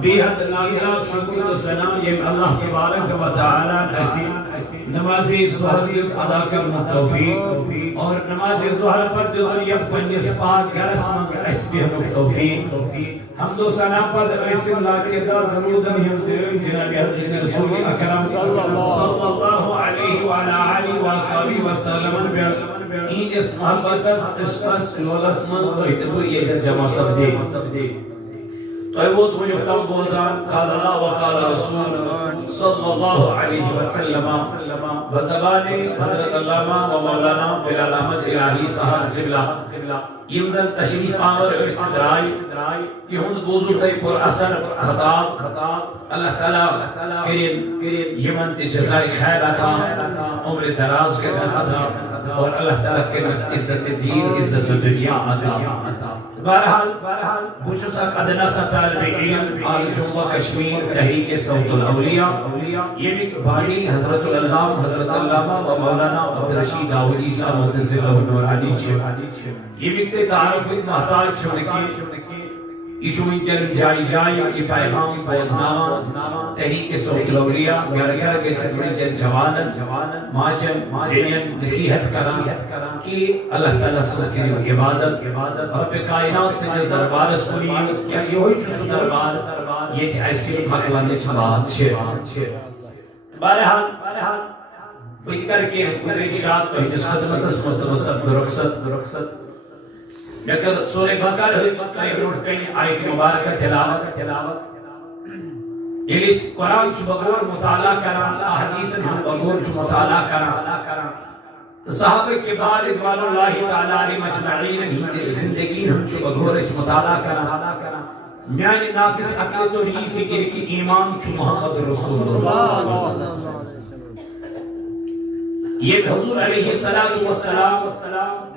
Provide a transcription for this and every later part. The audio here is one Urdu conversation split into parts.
بيحد لاغ شکر و ثنا یم اللہ تبارک و تعالی اسی نماز ظہر ادا کرنے توفیق اور نماز ظہر پر جو دنیا پنجس پاک گرس من اس بیہنک توفیق حمد و ثنا پر رسول اللہ کے درود ہم جناب حضرت رسول اکرم صلی اللہ علیہ وعلی آلہ وصحبہ وسلم این اس محبت اس لولس من تو یہ جمع سب دے تو وہ تو تم بوزان قال اللہ وقال رسول صلی اللہ علیہ وسلم بزبان حضرت علامہ و مولانا بلال احمد الہی صاحب قبلہ یمزن تشریف آور اشتدرائی یہند بوزر تی پر اثر خطاب اللہ تعالیٰ کریم یمن تی جزائی خیر عطا عمر دراز کرنا خطاب اور اللہ تعالیٰ کرنا عزت دین عزت دنیا عطا بہرحال بچو سا قدنا سا طالب علم آل جمعہ کشمیر تحریک صوت الاولیاء یہ بھی بانی حضرت العلام حضرت علامہ و مولانا عبدالرشید داودی صاحب مدزل نورانی چھو یہ بھی تعارف محتاج چھوڑکی یہ جو انجل جائی یہ پیغام بوزنامہ تحریک صوت الاولیاء گھر کے سکرین جن جوانن ماجن دنین نصیحت کرا کہ اللہ تعالیٰ سوز کی عبادت رب کائنات سے جس دربار اس کنی کیا یہ ہوئی چوسو دربار یہ کہ ایسی مقلن چبات بہرحال بجھ کر کے گزرین شاد تو ہجس خدمت اس مستبصد برخصت لیکن سورہ بقر ہوئی کئی بروٹ کئی آیت مبارکہ تلاوت یلیس قرآن چو بغور مطالعہ کرا احادیث ہم بغور چو مطالعہ کرا تو صحابہ کے بعد ادوال اللہ تعالیٰ علیہ مجمعین ہی زندگی ہم چو بغور اس مطالعہ کرا میانی ناقص عقل تو نہیں فکر کی ایمان چو محمد رسول اللہ یہ حضور علیہ السلام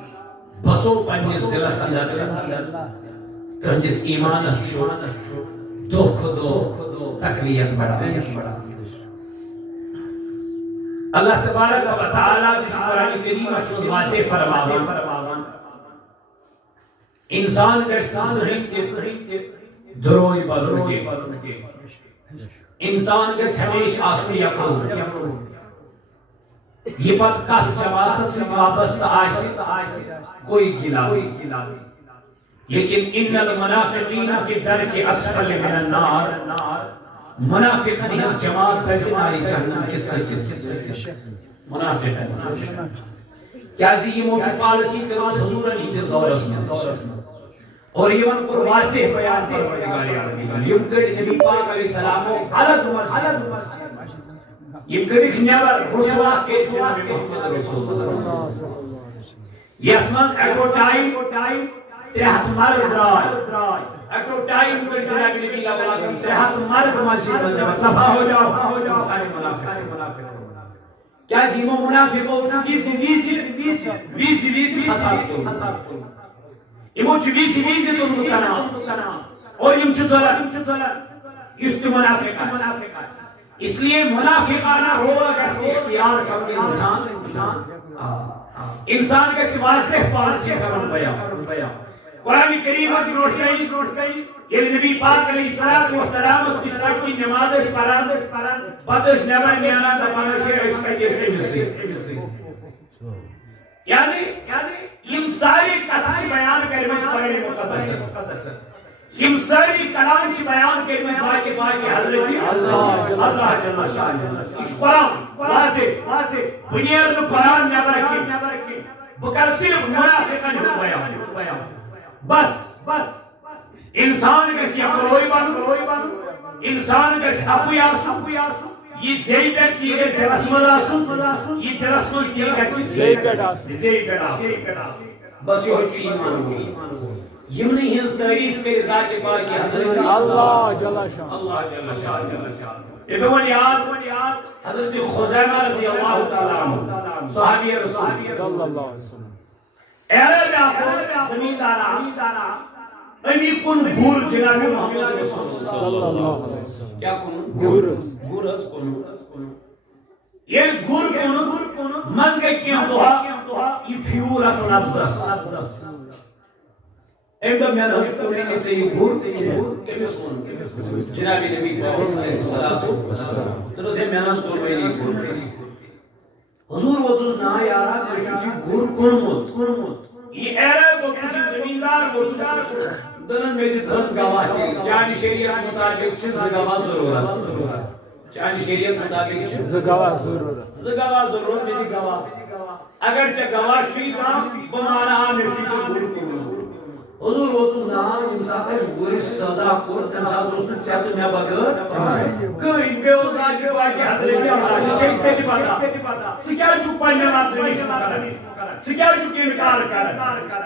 بسو پنجس دلس اندر تنجس ایمان اشو دو تقویت بڑا اللہ تبارک و تعالیٰ جس قرآن کریم اس واضح فرماوان انسان گشتا صحیح دروئی بلن کے انسان گشت ہمیش آسوی یقون یہ بات کہت جماعت سے وابستہ آئیسی کوئی گلا لیکن ان المنافقین فی درک اسفل من النار منافقین اس جماعت درزن آئی جہنم کس سے منافقین کیا زی یہ موچو پالسی کرو حضورا نہیں دے دور اسم اور یہ من پر واضح بیان پر بردگاری عالمی یم کر نبی پاک علیہ السلام علد مرسل یہ کبھی نیور رسوا کے جناب محمد رسول اللہ یہ اتمن ایکو ٹائم ترہت مرد رائی ایکو ٹائم پر جناب نبی لگا کر ترہت مرد مسجد بندے تباہ ہو جاؤ سارے منافق کیا جیمو منافق ہو ویسی حساب تو امو ویسی تو متنا اور یم چطولا اس تو منافق ہے اس لیے منافقانہ روح کا اختیار کرنے انسان کے سواستے پانچ سے کرن بیان قرآن کریم اس نوٹ گئی یہ نبی پاک علیہ السلام اس کشتر کی نماز اس پران بدش نبر نیانا دپانا سے اس کا جیسے مسی یعنی ان ساری قطعی بیان کرنے اس قرآن مقدس یم ساری کلام کی بیان کے میں ساتھ کے بعد حضرت اللہ جل شاہ اس قرآن واضح بنیاد میں قرآن نیبر کی بکر صرف منافقن بیان بس انسان کے سیاہ روئی بانو انسان کے سیاہ ابو یاسو یہ زی پیٹ کی گئے سے رسم اللہ یہ درسم کی گئے زی پیٹ آسو بس یہ ہوچی ایمان ہوئی یہ نہیں ہے اس تعریف کے رضا کے بعد کی حضرت اللہ جل شاہ ابن ونیاد حضرت خزیمہ رضی اللہ تعالیٰ عنہ صحابی رسول صلی اللہ علیہ وسلم اعلان آخر زمیندارہ امی کن گور جناب محمد رسول صلی اللہ علیہ وسلم کیا کنن گور از کنن یہ گور کنن مزگئی کیا دوہا یہ پیورت نبزہ ایم دم میں نوش کو نہیں کہ یہ گور کیمس کون جناب نبی پاک علیہ الصلوۃ والسلام تو سے میں نوش کو نہیں گور حضور وہ تو نہ یارا کہ گور کون یہ ایرا کو کسی زمیندار کو دنن میں دس گواہ کی چانی شریعت مطابق چھ گواہ ضرورت چانی شریعت مطابق چھ گواہ ضرورت میری گواہ اگر چھ گواہ شی تا بمانا نشی تو گور کو حضور وہ تو نام انسان کا گوری صدا کور تم ساتھ اس نے چاہتے میں بغیر کوئی بے اوزار کے باقی حضرت اللہ شیخ سے بھی پتا سکیا چک پڑھنے مات نہیں کرن سکیا چک انکار کرن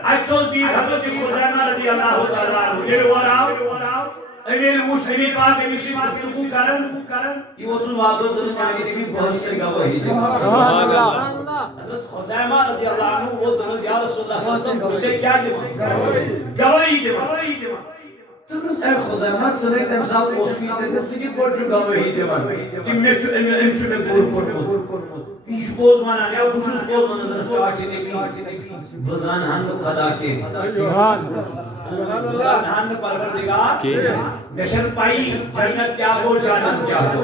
اج تو بھی حضرت خزیمہ رضی اللہ تعالی عنہ یہ وراو امیل مسلم پاک امیسی گفتگو کرن یہ وہ تو وعدو درمیانی بھی بہت سے گواہی سبحان اللہ حضرت خزیمہ رضی اللہ عنہ وہ دونوں یا رسول اللہ صلی اللہ علیہ وسلم سے کیا گواہی دیوا تم اس اے خزیمہ سنے تم صاحب موسیقی تے سکی کوٹ گواہی دیوا تم نے امشو نے گور کرمو ایش بوز مانا یا بوشوس بوز مانا درست آٹی نبی بزان ہن خدا کے بزان ہن پروردگار نشن پائی جنت کیا گو جانت کیا گو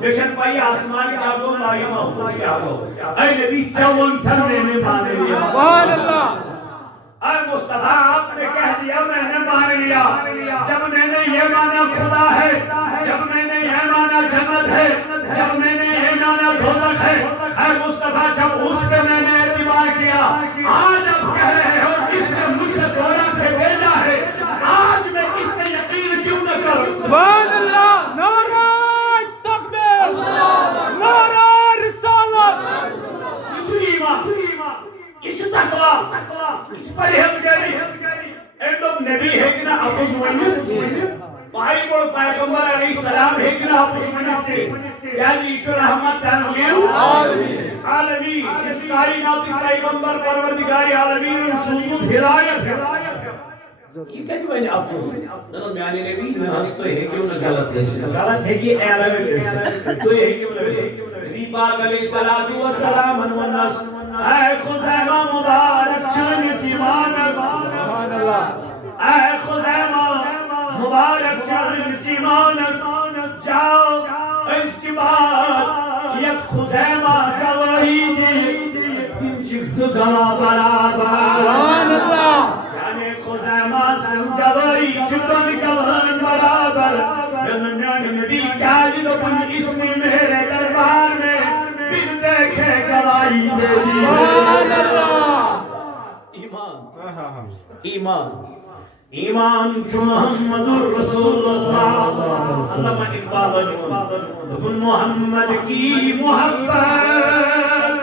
نشن پائی آسمان کیا گو لائی محفوظ کیا گو اے نبی چون تھرنے میں مانے لیا سبحان اللہ اے مصطفیٰ آپ نے کہہ دیا میں نے مان لیا جب میں نے یہ مانا خدا ہے جب میں نے یہ مانا جنت ہے جب میں نے یہ مانا دوزخ ہے اے مصطفیٰ جب اس پہ میں نے اعتبار کیا آج اب کہہ رہے ہو اس نے مجھ سے دورہ پہ بھیجا ہے آج میں اس پہ یقین کیوں نہ کروں سبحان اللہ نعرہ تکبیر نعرہ رسالت یہ ایمان یہ تقویٰ یہ پرہیزگاری ایک نبی ہے کہ نہ اپس ونیت بھائی بڑھ پیغمبر علیہ السلام ہے کہ نہ اپس ونیت کیا ایشور رحمت تنمیم عالمین اس کائناتی پیغمبر پروردگاری عالمین سوزمت ہدایت ہے یہ کہتی بہنے اپس دنوں میں آنے نبی میں ہنس تو ہے کیوں نہ غلط ہے غلط ہے کہ اعلان ہے تو یہ کیوں نہ نبی پاک علیہ السلام والناس اے خزیمہ مبارک چن سیمانس سبحان اللہ اے خزیمہ مبارک چن سیمانس جاؤ اس کے بعد یک خزیمہ گواہی دی تم چکس گواہ برابر سبحان اللہ یعنی خزیمہ سے گواہی چکن گواہ برابر یعنی نبی کالی دکن اس میں میرے دربار میں پھر دیکھے گواہی دے دی ایمان چو محمد الرسول اللہ علامہ اقبال دکن محمد کی محبت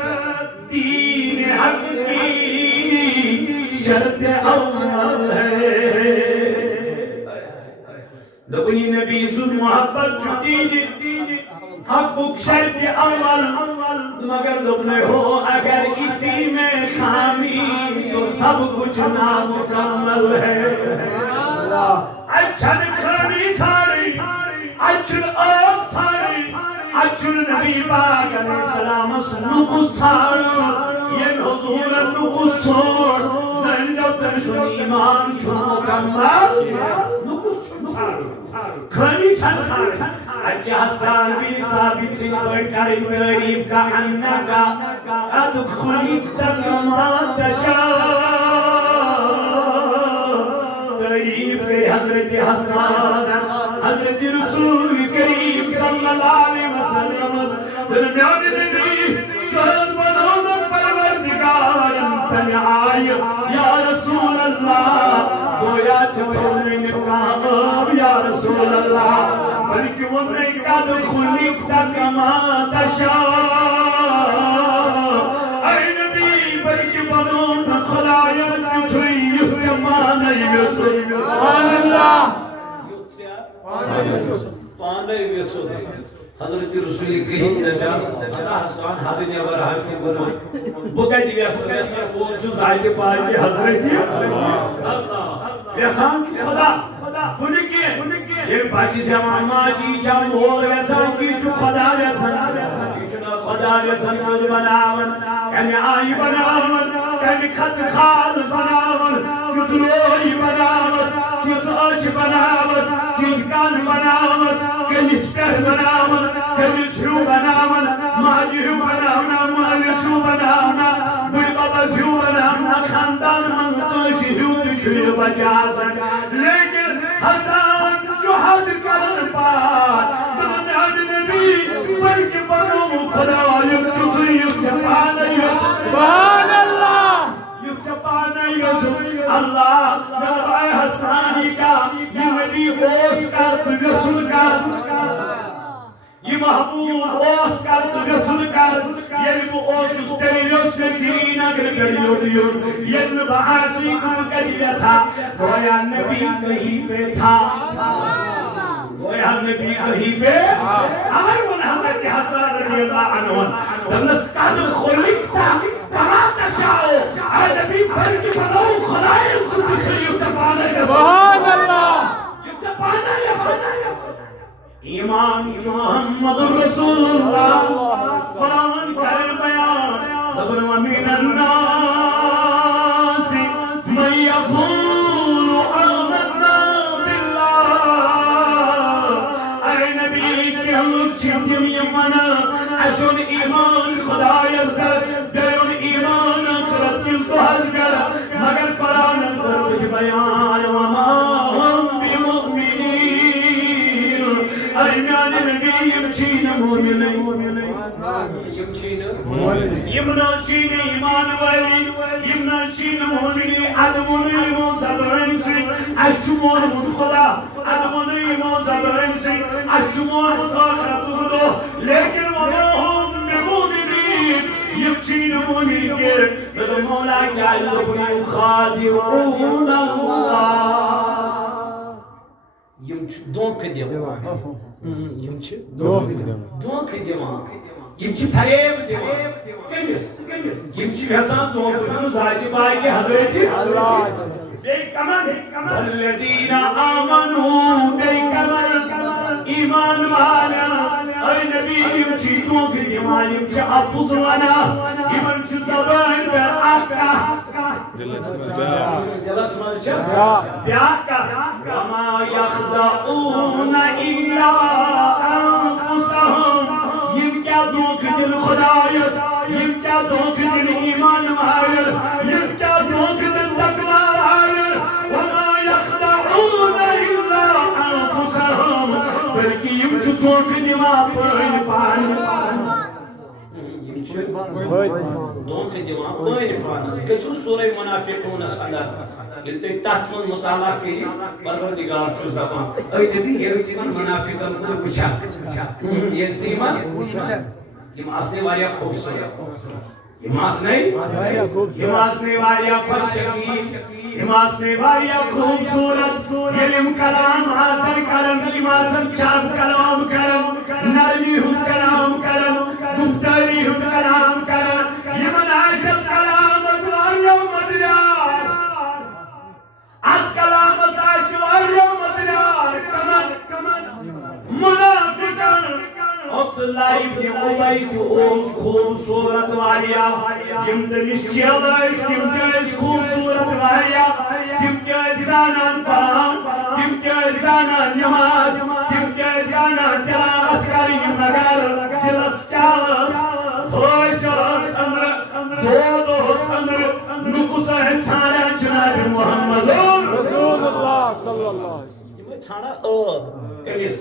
دین حق کی شرط اول ہے دکن نبی سن محبت چو دین حق شرط اول مگر دبنے ہو اگر اسی میں خامی تو سب کچھ نامکمل ہے اچھن خامی تھاری اچھن آب تھاری اچھن نبی پاک علیہ السلام نکس تھار یہ حضور نکس چھوڑ زندب تن سن ایمان چھو مکمل نکس چھوڑ خامی چھن تھاری اچھا حسان بن ثابت سے پڑھ کر تعریف کا انکا قد خلقت کما تشاء تعریف حضرت حسان حضرت رسول کریم صلی اللہ علیہ وسلم درمیان نبی سہل بنام پروردگار تن آئی یا رسول اللہ گویا چھوڑنے نکام یا رسول اللہ بلکہ وہ نے قد خلقت کما تشاء اے نبی بلکہ بنون خدایت تھوئی زمانہ سبحان اللہ حضرت رسول کریم حسان حد جبر حرفی بنا بگا دی ویسا وہ جو زائد پائی حضرت ویسان کی خدا بلکہ یہ باچی سے ماما جی جم ہو ویسان کی جو خدا ویسان خدا ویسان کو بناون کمی آئی بناون تمہِ کھۄتہٕ خال بناوان تیُتھ روے بناوس تِژھ أچھ بناوس تِتھۍ کن بناوس کٔمِس پٮ۪ٹھ بناوان کٔمِس ہیوٗ بناوان ماجہِ ہیوٗ بناونا مٲلِس ہیوٗ بناونا بٕڈِ ببس ہیوٗ بناونا خاندان منٛز کٲنٛسہِ ہیوٗ تہِ چھُ یہِ بچہٕ آسان لیکن حسان چھُ حد کران پار دوٚپُن میٛانہِ نبی بلکہِ بنوو خۄدایُک تیُتھُے یُتھ ژےٚ پانے یژھُن سبحان اللہ یُتھ ژےٚ پانے یژھُن اللہ مےٚ دوٚپ اے حسان یہِ کیٛاہ یہِ نبی اوس کر تہٕ یژھُن کر یہ محبوب اوس کر تہٕ یژھُن کر ییٚلہِ بہٕ اوسُس تیٚلہِ یوٚژھ مےٚ سرینگرٕ پٮ۪ٹھ یوٚت یُن ییٚلہِ نہٕ بہٕ آسٕے تہٕ بہٕ کتہِ گژھٕ ہا گویا نبی کہیں پہ تھا گویا نبی کہیں پہ اگر ون حضرت حسن رضی اللہ عنہ دمس قد خلقت کما تشاء اے نبی بلکہ بنو خدایت تجھے یتبانا سبحان اللہ یتبانا ایمان محمد رسول اللہ قرآن کرن بیان دبن ومن الناس من یقول آمنا باللہ اے نبی کی ہم چھتیم یمنا اسن ایمان خدایت کر بیون ایمان آخرت کس کو حج کر مگر قرآن کرد بیان وما ہم بمؤمنین اے میان نبی یم چین مومن یمنا چین ایمان والی یمنا چین مومن ادمون ایمو زبرن سے اشمون من خدا ادمون ایمو زبرن سے اشمون من آخرت خدا لیکن وما ہم بمؤمنین یم چین مومن کے رد مولا کیا یخادعون اللہ یم چھ دھوکہ دِوان یم چھ دھوکہ دِوان یم چھ فریب دِوان کٔمِس یم چھ یژھان دھوکہٕ دیُن ذاتِ پاکہِ حضرت بیٚیہِ کمن والذین آمنوا بیٚیہِ کمن ایمان والن اے نبی یم چھ دھوکہٕ دِوان یم چھ اپُز ونان یمن چھ زبٲنۍ پٮ۪ٹھ اکھ کتھ دلس منٛز چھِ بیٛاکھ کتھ وما یخدعون الا انفسهم یم کیا دھوکہٕ دِن خدایس یم کیا دھوکہٕ دِن ایمان والن یم کیا دھوکہٕ دِن تقویٰ والن وما یخدعون الا انفسهم بلکہ یم چھ دھوکہٕ دِوان پنٕنۍ پان دھوکہٕ دِوان پنٕنۍ پانس گٔژھِو سورہ منافقونس اندر ییٚلہِ تُہۍ تتھ منٛز مطالعہ کٔرِو پروردگار چھُس دپان اے نبی ییٚلہِ ژٕ یِمن منافقن کُن وٕچھکھ ییٚلہِ ژٕ یِم آسنٕے واریاہ خوٗبصوٗرت یم آسنٕے واریاہ خۄش شکیٖل یم آسنٕے واریاہ خوٗبصوٗرت ییٚلہِ یِم کلام آسن کران یِم آسن چاپ کلام کران نرمی ہُنٛد کلام کران گفتاری ہُنٛد کلام کران یمن آسن کلامس واریاہ مدریار اتھ کلامس آسہِ واریاہ مدریار کمن منافقن عبداللہ ابن عبی تہِ اوس خوٗبصوٗرت واریاہ یم تٔمِس چیلہٕ ٲسۍ تِم تہِ ٲسۍ خوٗبصوٗرت واریاہ تِم تہِ ٲسۍ زانان قرآن تِم تہِ ٲسۍ زانان نماز تِم تہِ ٲسۍ زانان تلاوت کرٕنۍ مگر دلس کیٛاہ ٲس خٲش ٲس أنٛدرٕ دود اوس أنٛدرٕ نُکُس ٲسۍ ژھانڈان جناب محمد رسول اللہ صلی اللہ علیہ وسلم یِم ٲسۍ ژھانڈان کٔمِس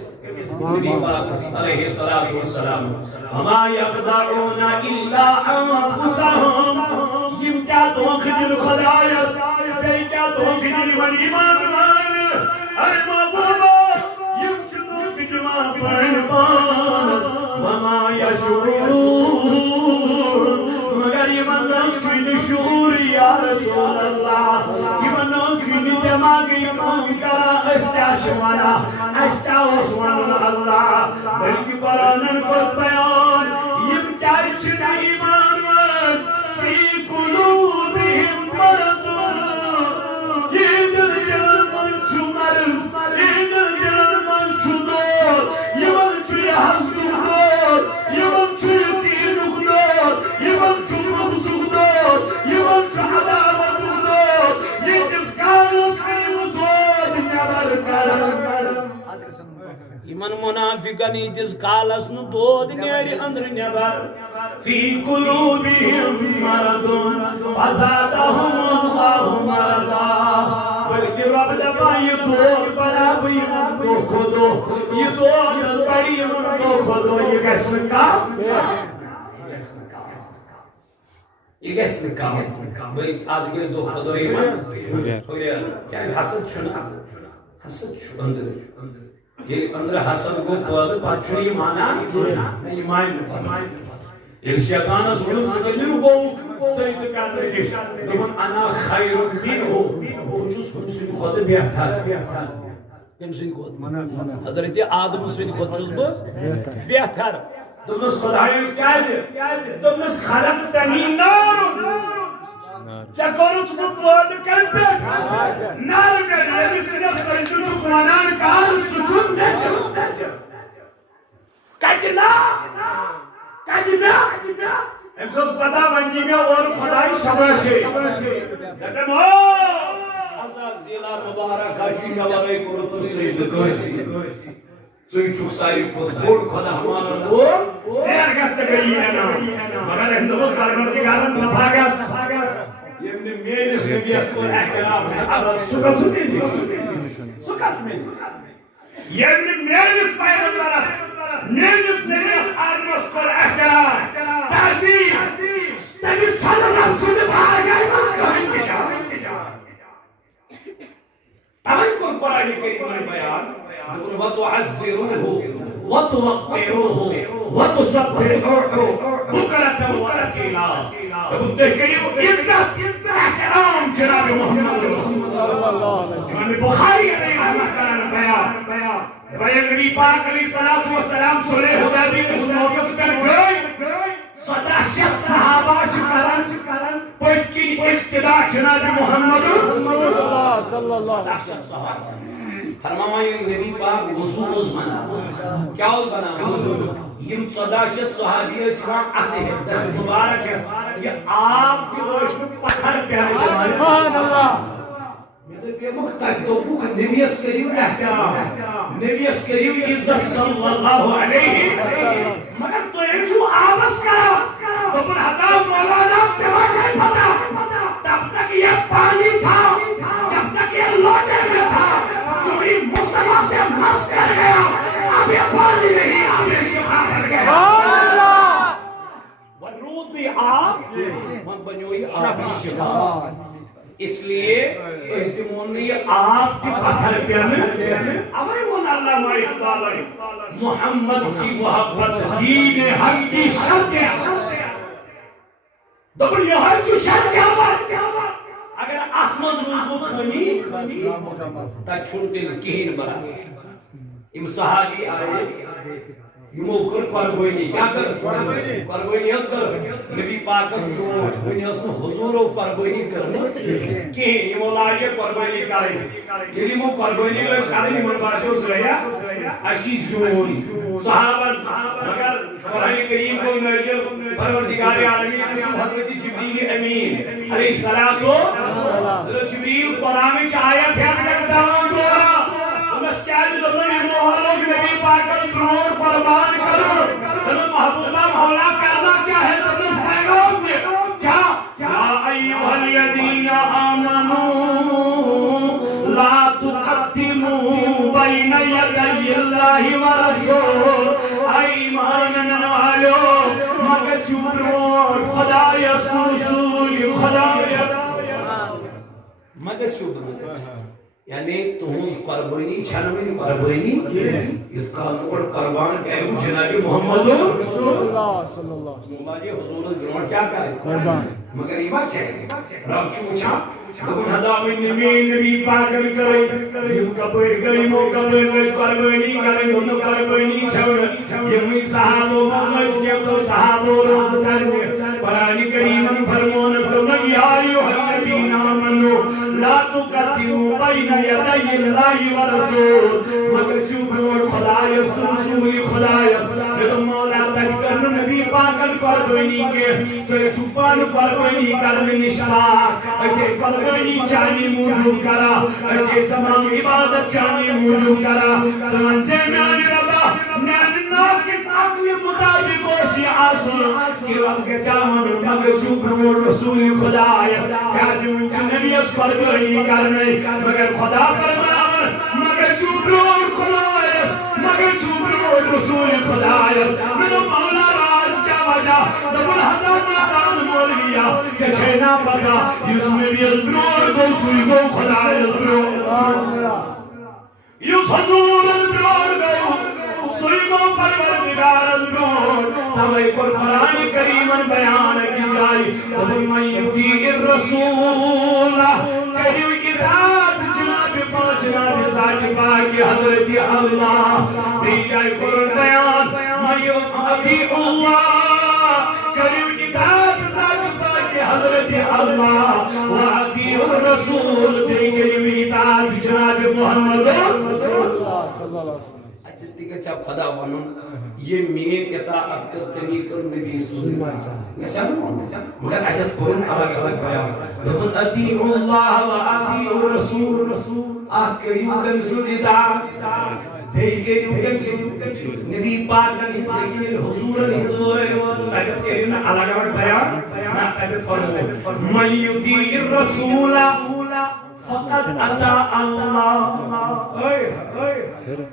نبی پاکس علیہ الصلوۃ والسلام وما یخدعون الا انفسهم یم کیا دھوکہٕ دِن خدایس بیٚیہِ کیا دھوکہٕ دِن یمن ایمان والن اے محبوبا یم چھِ دھوکہٕ دِوان پنٕنۍ پانس وما یشعرون مگر یمن چھُے نہٕ شعوٗر یا رسول اللہ یمن چھُے نہٕ دٮ۪ماغٕے کٲم کران أسۍ کیٛاہ چھِ ونان اَسہِ کیٛاہ اوس ونُن اللہ بلکہِ قرآنن کوٚر بیان یم کیٛازِ چھِنہٕ ایمان وٲلۍ فی قلوبہم مرض یِہنٛدٮ۪ن دِلن منٛز چھُ مرض یِہنٛدٮ۪ن دِلن منٛز چھُ دود یمن چھُ یہِ حسدُک دود یمن چھُ یہِ دیٖنُک دود یمن چھُ بغضُک دود یمن چھُ منافقن ایتس کالس نو دود نیری اندر نبر فی قلوبہم مرض فزادہم اللہ مرضا بلکہ رب دپا یہ دور بڑا یمن دو خودو یہ دور بڑی یمن دو خودو یہ گژھِ نہٕ کم یہ گژھِ نہٕ کم بلکہ آج گژھِ دو خودو یمن کیا حسد چھُنہ حسد چھُ اندر یہ اندر حسد گو پٲدٕ پتہٕ چھُنہٕ یہِ مانان یہِ مانہِ نہٕ پتہٕ ییٚلہِ شیطانس ووٚنُن ژٕ کیٛازِ گوٚوُکھ سجدٕ کرنہٕ نِش دوٚپُن انا خیر منہُ بہٕ چھُس ہُمہِ سٕنٛدِ کھۄتہٕ بہتر کٔمۍ سٕنٛدِ کھۄتہٕ حضرت آدم سٕنٛدِ کھۄتہٕ چھُس بہٕ بہتر دوٚپنَس خۄداین کیٛازِ دوٚپنَس خلقتنی نارُن ژےٚ کوٚرُتھ بہٕ پٲدٕ کَمہِ پٮ۪ٹھ نارٕ پٮ۪ٹھ ییٚمِس نہٕ سجدٕ چھُکھ وَنان کر سُہ چھُ نیٚچِو کَتہِ نا کَتہِ نا أمِس ٲس پتہ وۄنۍ دِی مےٚ اورٕ خۄداے شاباشی دَپٮ۪م او اللہ ضلع مبارک چھُ مےٚ وَرٲے کوٚرُتھ نہٕ سجدٕ کٲنٛسہِ ژٕے چھُکھ ساروی کھۄتہٕ بوٚڑ خۄدا مانن وول نیر گژھ ژےٚ گٔیی انعام مگر أمۍ دوٚپُس پروردگارن دفا گژھ ییٚمۍ نہٕ میٲنِس نبیَس کوٚر احترام سُہ کتھ مےٚ نِش سُہ کتھ مےٚ نِش ییٚمۍ نہٕ میٲنِس پیغمبرس میٲنِس نبیَس آدمس کوٚر احترام تعظیٖم تٔمِس چھنہٕ رب سٕنٛدِ بارگاہہِ منٛز کٕہٕنۍ بِچار تَوَے کوٚر قرآنِ کریٖمن بیان وَتُعَزِّرُوهُ وَتُوَقِّرُوهُ وَتُسَبِّحُوهُ بُكْرَةً وَأَصِيلًا دوٚپُن تُہۍ کٔرِو عزت احترام جناب محمد رسول امام بخاری علیہ رحمۃ کران بیان نبی پاک علیہ الصلوۃ والسلام صلح حدیبیہ کِس موقعس پٮ۪ٹھ گٔے 1700 صحابہ چھِ کران پٔتۍ کِنۍ اقتدا جناب محمد صلی اللہ فرمایا نبی پاک وضو اوس بناوان کیا اوس بناوان یم 1400 صحابی ٲسۍ یِوان اَتھٕ ہٮ۪تھ دست مبارک ہٮ۪تھ یہِ آب تہِ ٲسۍ نہٕ پتھر پٮ۪ٹھ دِوان سبحان اللہ مےٚ دَپیومُکھ تَتہِ دوٚپُکھ نبیَس کٔرِو احترام نبیَس کٔرِو عزت صلی اللہ علیہ وسلم مگر تُہۍ چھُو آبس کران دوٚپُن ہتا مولانا ژےٚ ما چھے پتہ تب تک یہ پانی تھا جب تک یہ لوٹے میں تھا چوری مصطفیٰ سے مس کر گیا اب یہ پانی نہیں اب یہ شفا کر گیا ورود بھی آپ من بنیوئی آپ شفا اس لیے اس دمون نے یہ آپ کی پتھر پیانے اوائے وہ علامہ اقبال محمد کی محبت دین حق کی شرط ہے دبل یہ ہے جو شرط ہے اگر احمد روزو خمی تا چھوڑ دل کہین برا ام صحابی آئے یمو کر قربانی کیا کر قربانی اس کر نبی پاک روٹ ونی اس نو حضورو قربانی کرنے کہ یمو لاگے قربانی کرے یمو قربانی لس کرے یمو باشو سریا اشی زون صحابہ مگر قرآن کریم کو نازل پروردگار عالمین حضرت جبریل امین علیہ الصلوۃ والسلام جبریل قرآن میں آیت ہے کہ تمام دورا بس کیا جو محلوک نبی پاک برور قربان کرو محبوبہ مولا کرنا کیا ہے تمہیں پیغام میں کیا یا ایوہ الذین آمنوا لا تقدموا بین یدی اللہ ورسول ایمان والو مگر چھوڑو خدا یس رسول خدا مگر چھوڑو یعنی تُہٕنٛز قربٲنی چھنہٕ وٕنہِ قربٲنی یُتھ کال نہٕ گۄڈٕ قربان کرِ جناب محمد رسول اللہ صلی اللہ علیہ وسلم باجی حضورس برونٛٹھ کیٛاہ کرِ قربان مگر یہِ ما چھِ رب چھُ وٕچھان دوٚپُن ہتا وٕنہِ میٛٲنۍ نبی پاکن کٔرٕے یِم کپٲرۍ گٔے یِمو کپٲرۍ لٔج قربٲنی کرٕنۍ دوٚپنکھ قربٲنی چھَو نہٕ یِمٕے صحابو منٛز کینٛژھو صحابو روزٕ دَرمہِ قرآنِ کریٖمن فرمونکھ دوٚپنکھ یا ایُّہَا الذیٖنَ آمَنُوا لا تقدموا بین یدی اللہ ورسول مگر چھو برونٛٹھ خدایس تہٕ رسول خدایس مےٚ دوٚپ مولا تتہِ کٔر نہٕ نبی پاکن قربٲنی کینٛہہ ژٕ چھُکھ پانہٕ قربٲنی کرنہٕ نِش پاک أسۍ قربٲنی چانہِ موٗجوٗب کران أسۍ تمام عبادت چانہِ موٗجوٗب کران ژٕ وَن زِ میانہِ رۄبا میانہِ ناقص عقل مطابق ہوسی آسن کہ رب کے چاون مگر چوبر رسول خدا کیا جون نبی اس قربانی کرنے مگر خدا فرماون مگر چوبر خدا مگر چوبر رسول خدا من مولا راز کیا وجہ دبل حضرت نادان مولویا کہ چھنا پتا اس میں بھی البرور گو سوئی گو خدا البرور یس حضور البرور گو سوئی گو پروردگار البرور ہمیں قرآن کریمن بیان کی جائی وَمَن يُطِيعِ الرَّسُولَ کریم اطاعت جناب پاک جناب ذات پاک حضرت اللہ بھی جائے قرآن بیان مَن يُطِيعِ اللہ کریم اطاعت ذات پاک حضرت اللہ وَأَطِيعُوا الرَّسُولَ بھی کریم اطاعت جناب محمد صلی اللہ علیہ وسلم جب خدا ونن یہ میر اطاعت کرتنی کر نبی صلی اللہ علیہ وسلم مگر عجت قرآن الگ الگ بیان دبن اطیعوا اللہ و اطیعوا الرسول آکریو کم سن اطاعت دیکھیو کم سن نبی پاک لیکن حضور عجت کریو الگ الگ بیان عجت فرمو من یطیع الرسول فقد اطاع اللہ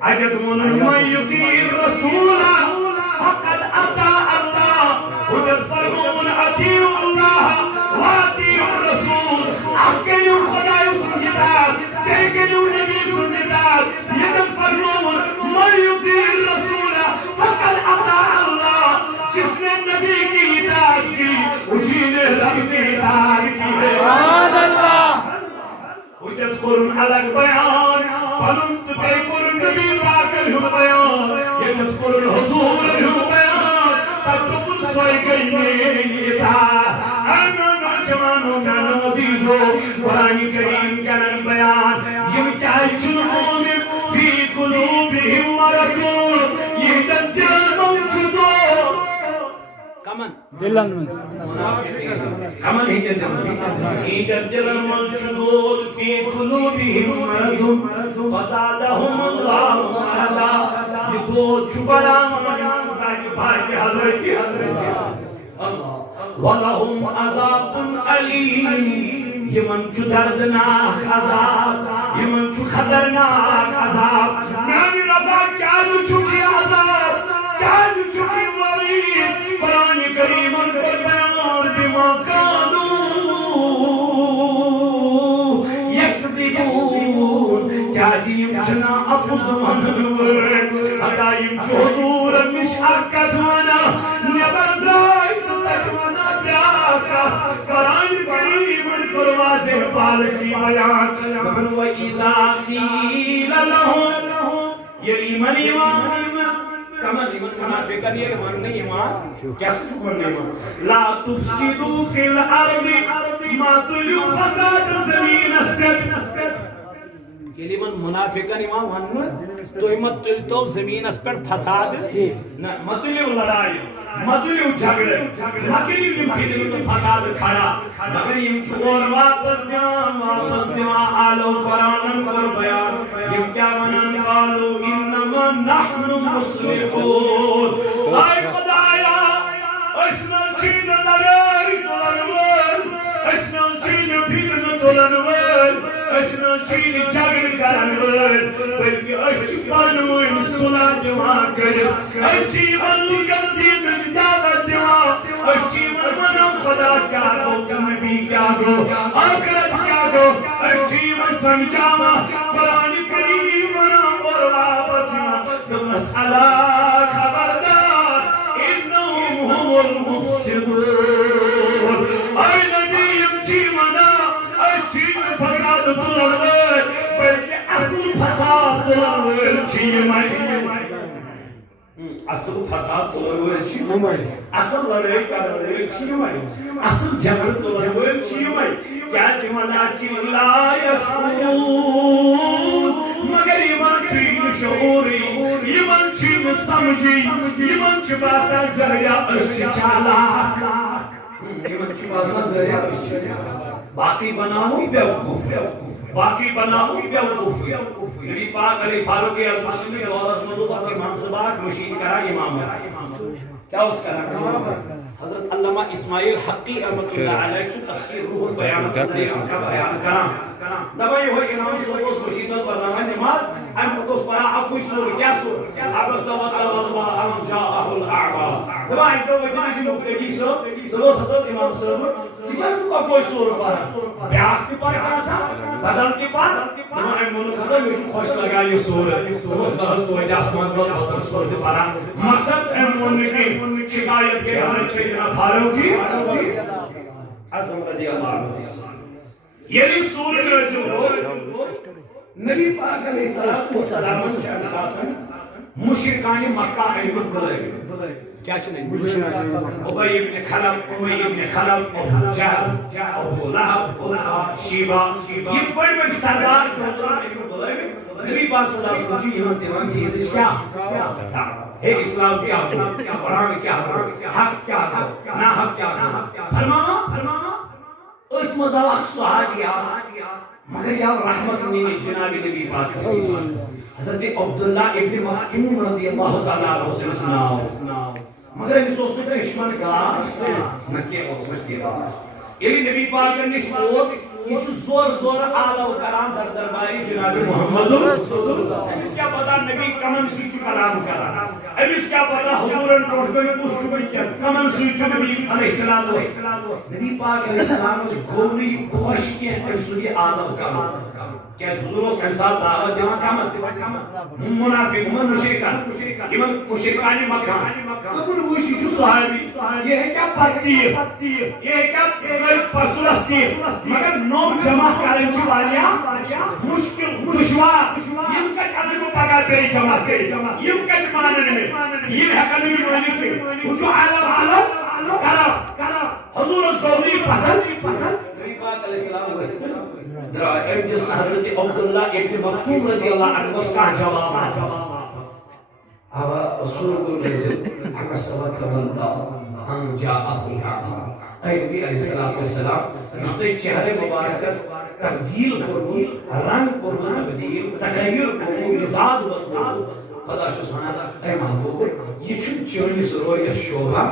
عجت من یطیع الرسول فقد اطاع اللہ حضر فرمون اطیعوا اللہ واطیعوا الرسول احکیو خدا سنجدار دیکھنو نبی سنجدار یدن فرمون من یطیع الرسول فقد اطاع اللہ جس نے نبی کی اطاعت کی اسی نے رب کی اطاعت کی ہے سبحان اللہ وجد قرن الگ بیان پنمت بے قرن نبی پاک الہم بیان یجد قرن حضور الہم بیان تکتب سوئی گئی میری اطاعت انا نوجوانوں میں عزیزو قرآن کریم کرن بیان یہ چاہچن مومن فی قلوبہم مرضون یہ دل موجودو کمن دلن كمان هي دل المنشدود في قلوبهم مرض فزادهم الله مرضا يقول شبرا من ساجبات حضرت ولهم عذاب أليم يمن شو دردناك عذاب يمن شو خطرناك عذاب نعم ربا كانوا شكي عذاب كانوا شكي وريد قرآن كريم القرآن بما كانوا يكذبون جازيم شنا أبو زمان الورد أدايم حضور مش أكدونا نبر دايت تكونا بياكا قرآن كريم القرآن بالسي بيان ومن وإذا قيل لهم يلي من إيمان كمان إيمان منافقا يلي من إيمان كيف تكون إيمان لا تفسدوا في الأرض ما تلو فساد الزمين أسكت يلي من منافقا إيمان ونمت تو إيمان تلتو زمين أسكت فساد ما تلو لڑائی ما تلو جھگڑے ما تلو پھیدے فساد کھڑا مگر یہ چھوڑ واپس دیوان آلو قرآن پر بیان یہ کیا منن قالو انما نحن مصلحون آئے خدایا اسنا چین لڑائی تولنوال اسنا چین پھیدن تولنوال اسنا چین جھگڑ کرنوال بلکہ اچھ پانوین سنا دیوان کر اچھی ملکت دین دعوت دیوان اچھی منم خدا کیا گو نبی کیا گو آخرت کیا گو اچھی من سمجھاما قرآن کریم منم اور واپس تو مسئلہ خبردار انہم هم المفسدون اے نبی امچی منا اچھی فساد دلوے بلکہ اصل فساد دلوے چھی میں اصل فساد دلوے چھی میں اصل لڑائی کرنے چھی میں اصل جھگڑ دلوے چھی میں کیا جمنا کی لا یشعرون مگر ایمان چین شعوری ایمان چین سمجھی ایمان چی باسا ذریعہ اشچ چالاک ایمان چی باسا ذریعہ اشچ چالاک باقی بناؤ بیوقوف باقی بناؤ بیوقوف نبی پاک علیہ فاروق اعظم نے دولت مدد کے منصبات مشیر کرا امام کیا اس کرا حضرت علامہ اسماعیل حقی رحمۃ اللہ علیہ چو تفسیر روح البیان سے کا بیان کرا دبائی ہوئی امام صبح مشیدت برنامہ نماز ام پتوس پڑا اب کوئی سور کیا سور اب سبت اللہ ام جاءہ الاعراب دبائی تو وجہ سے مبتدی سو دبو صدت امام صاحب سکھا چکا کوئی سور پڑا بیاق کی پڑا کہاں سا بدل کی پڑا دبائی ملک ہوتا ہے مجھے خوش لگا یہ سور دبو صدت تو وجہ سے مجھے بہتر سور دی پڑا مقصد امون کی شکایت کے حالت سے جناب فاروقی عظم رضی اللہ عنہ یہ سور نازل ہو نبی پاک علیہ السلام کے ساتھ مشرکان مکہ ایمت بلائے کیا چنے ابی ابن خلف ابو جہل ابو لہب ابو شیبہ یہ بڑے بڑے سردار بلائے نبی پاک صلی اللہ علیہ وسلم کی یہاں دیوان کی کیا ہے اسلام کیا ہو قرآن کیا ہو حق کیا ہو نا حق کیا ہو فرماما ایت مزاق صحابیہ مگر یا رحمت نہیں جناب نبی پاک حضرت عبداللہ ابن مکتوم رضی اللہ تعالیٰ عنہ سے سناؤ مگر ان سوچ میں چشمن گاش نکے اوسمش کی گاش یہ نبی پاک نشمور یہ زور زور آلو کران در درباری جناب محمد رسول اللہ اس کیا پتا نبی کمن سیچو کلام کرا اس کیا پتا حضورن روڑ گئی پوچھو گئی کمن سیچو نبی علیہ السلام نبی پاک علیہ السلام اس گونی خوش کے انسولی آلو کرا کیا حضور اس انسان دعوت دیوان کامت منافق من مشرکان یہ مشرکانی مکان قبول وشی شو صحابی یہ ہے کیا پتیر یہ ہے کیا پرسلستی مگر نوم جمع کریں چی باریا مشکل دشوار یم کچھ ادھر کو پگا پیری جمع کری یم کچھ مانن میں یم حقن میں مانن کے وچو عالم کرا حضور اس گوری پسند نبی پاک علیہ السلام ہوئے درائے جس حضرت عبداللہ ابن مکتوم رضی اللہ عنہ اس کا جواب آوا رسول کو نزل اگر سبت اللہ ان جاءہ الاعراب اے نبی علیہ السلام اس نے چہرے مبارکس تبدیل کرو رنگ کرو تبدیل تغیر کرو مزاج بدلو خدا سبحانہ اے محبوب یہ چھن چونی سروی شوبہ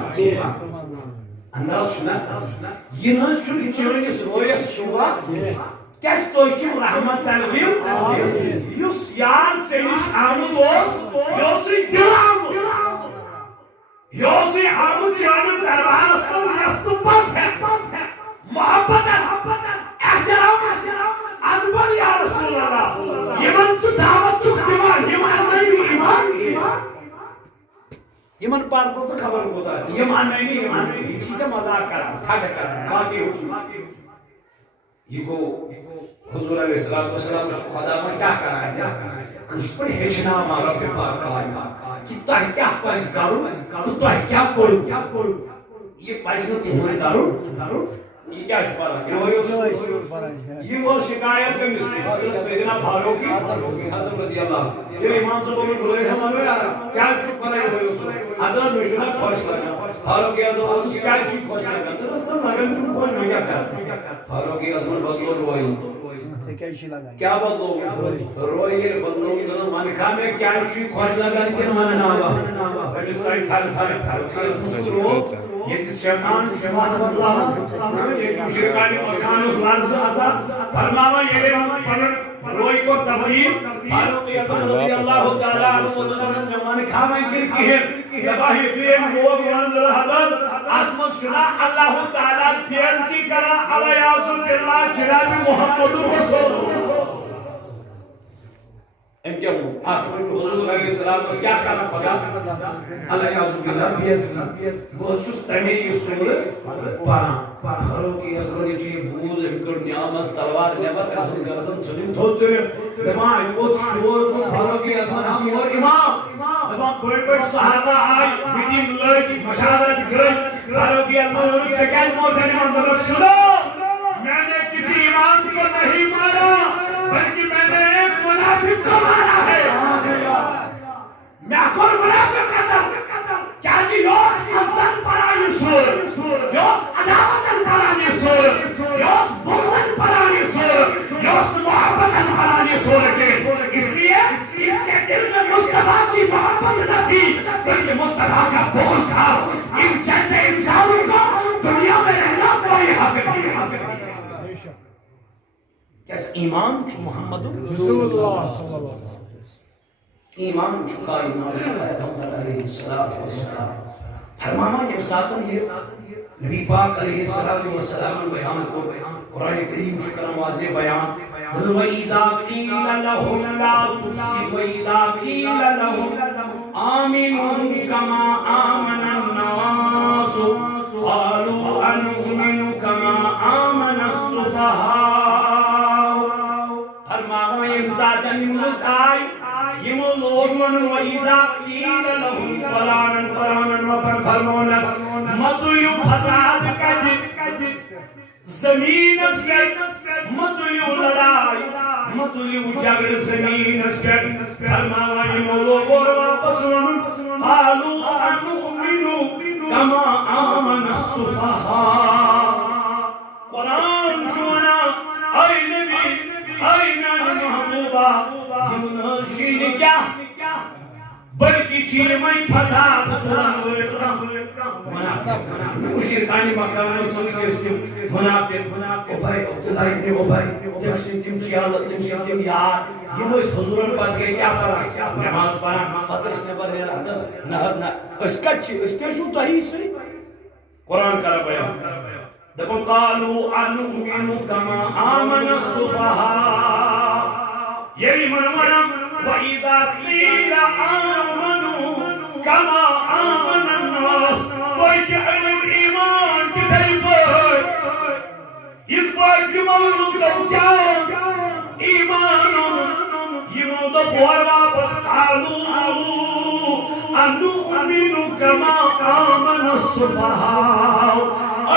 انداز چھنا یہ نہ چھن چونی سروی شوبہ کیس تو چھو رحمت تنویل یس یار چنش آمد اوس یوسی دل آمد یوسی آمد جانب دربار اسکر رست پاس ہے محبت احترام ادبر یا رسول اللہ یمن چو دعوت چو دیوان یمن نہیں ایمان یمن پار کو سے خبر ہوتا ہے یمن نہیں ایمان چیزیں مذاق کرا ٹھاٹ کرا باقی ہو یہ کو حضور علیہ السلام نے خدا میں کیا کرا ہے کچھ پر ہیچنا ہمارا پہ پاک کھائے کہ تاہی کیا پاس کرو تو تاہی کیا کرو یہ پاس نہ تمہیں دارو یہ کیا شپارا یہ وہ شکایت کے مسئلے حضرت سیدنا فاروقی حضرت رضی اللہ یہ امام صاحب میں بلے ہمارے یارا کیا چپ کرے ہوئے اس حضرت مشہور خوش لگا فاروقی اعظم اس کیا چپ خوش لگا درستان لگن تم خوش میں کیا کر فاروقی اعظم بدلو روئی کیا بدلو روئی بدلو منکھا میں کیا چپ خوش لگا کہ من ناوا پہلے سائٹ تھا فاروقی اعظم رو یہ شیطان شماعت اللہ یہ مشرکانی مکان اس لرز آتا فرماوا یہ روئی کو تبدیل فاروق اعظم رضی اللہ تعالیٰ عنہ وسلم جوان کھاویں کی ہے دباہی کریم لوگ منظر حضرت آسمت شنا اللہ تعالیٰ بیزتی کرا علیہ عاصم اللہ جناب محمد رسول ان کیا ہوں آخر حضور علیہ السلام اس کیا کرنا پڑا علیہ عاصم اللہ بیزتی بہت سست تمیری سور پانا فاروقی اعظم نے چیئے بوز امکر نیامس تلوار نیامس ایسا گردن سلیم دھوتے ہیں امام بہت شور کو فاروقی اعظم ہم اور امام امام بڑے بڑے صحابہ آئی میٹنگ لڑکی مشاورت گرد فاروقی اعظم اور چکیل موتنی مطلب سنو میں نے کسی امام کو نہیں مارا بلکہ میں نے ایک منافق کو مارا ہے میں کون منافق کرتا کیا جی یوس ازدن پڑا یہ سور یوس عداوتن پڑا یہ سور یوس بغضن ایمان چھو محمد رسول اللہ صلی اللہ علیہ وسلم. ایمان چھو کائنات پیغمبر علیہ السلام. فرمانا یہ ساتن یہ نبی پاک علیہ السلام بیان کو قرآن کریم شکرم واضح بیان وَإِذَا قِيلَ لَهُمْ لَا تُفْسِدُوا وَإِذَا قِيلَ لَهُمْ آمِنُوا كَمَا آمَنَ النَّاسُ قَالُوا أَنُؤْمِنُ كَمَا آمَنَ السُّفَهَاءُ. فرمایا یہ ساتن ملک آئی یہ لوگوں وَإِذَا قِيلَ لَهُمْ قرآن ربن فرمونا مطلو فساد کج زمین اس پر مطلو لڑائی مطلو جگڑ زمین اس پر فرمایا یہ لوگوں واپس ونو قالوا انؤمنو کما آمن السفہاء. قرآن چونا اے نبی اے نان محبوبہ یہ منشین کیا بلکہ چیئے میں فساد مشرکانی مکان سنتے اس تم منافق اوبائی عبداللہ ابن اوبائی تم سے تم چیالت تم سے تم یار یہ مجھ حضورن پات گئے کیا پڑھا نماز پڑھا پتہ اس نے بر رہا تھا نہر اس کا چی اس کے شو تحیی سے قرآن کا بیان دکھو قالوا انؤمن کما آمن السفہاء. یہی منوانا وَإِذَا قِيلَ آمَنُوا كَمَا آمَنَ النَّاسُ. کوئی کہ علم ایمان کی تھی پر اس پر جمعوں کو کیا ایمانوں یہ مدد اور واپس قالوا انؤمن كما آمن السفہاء.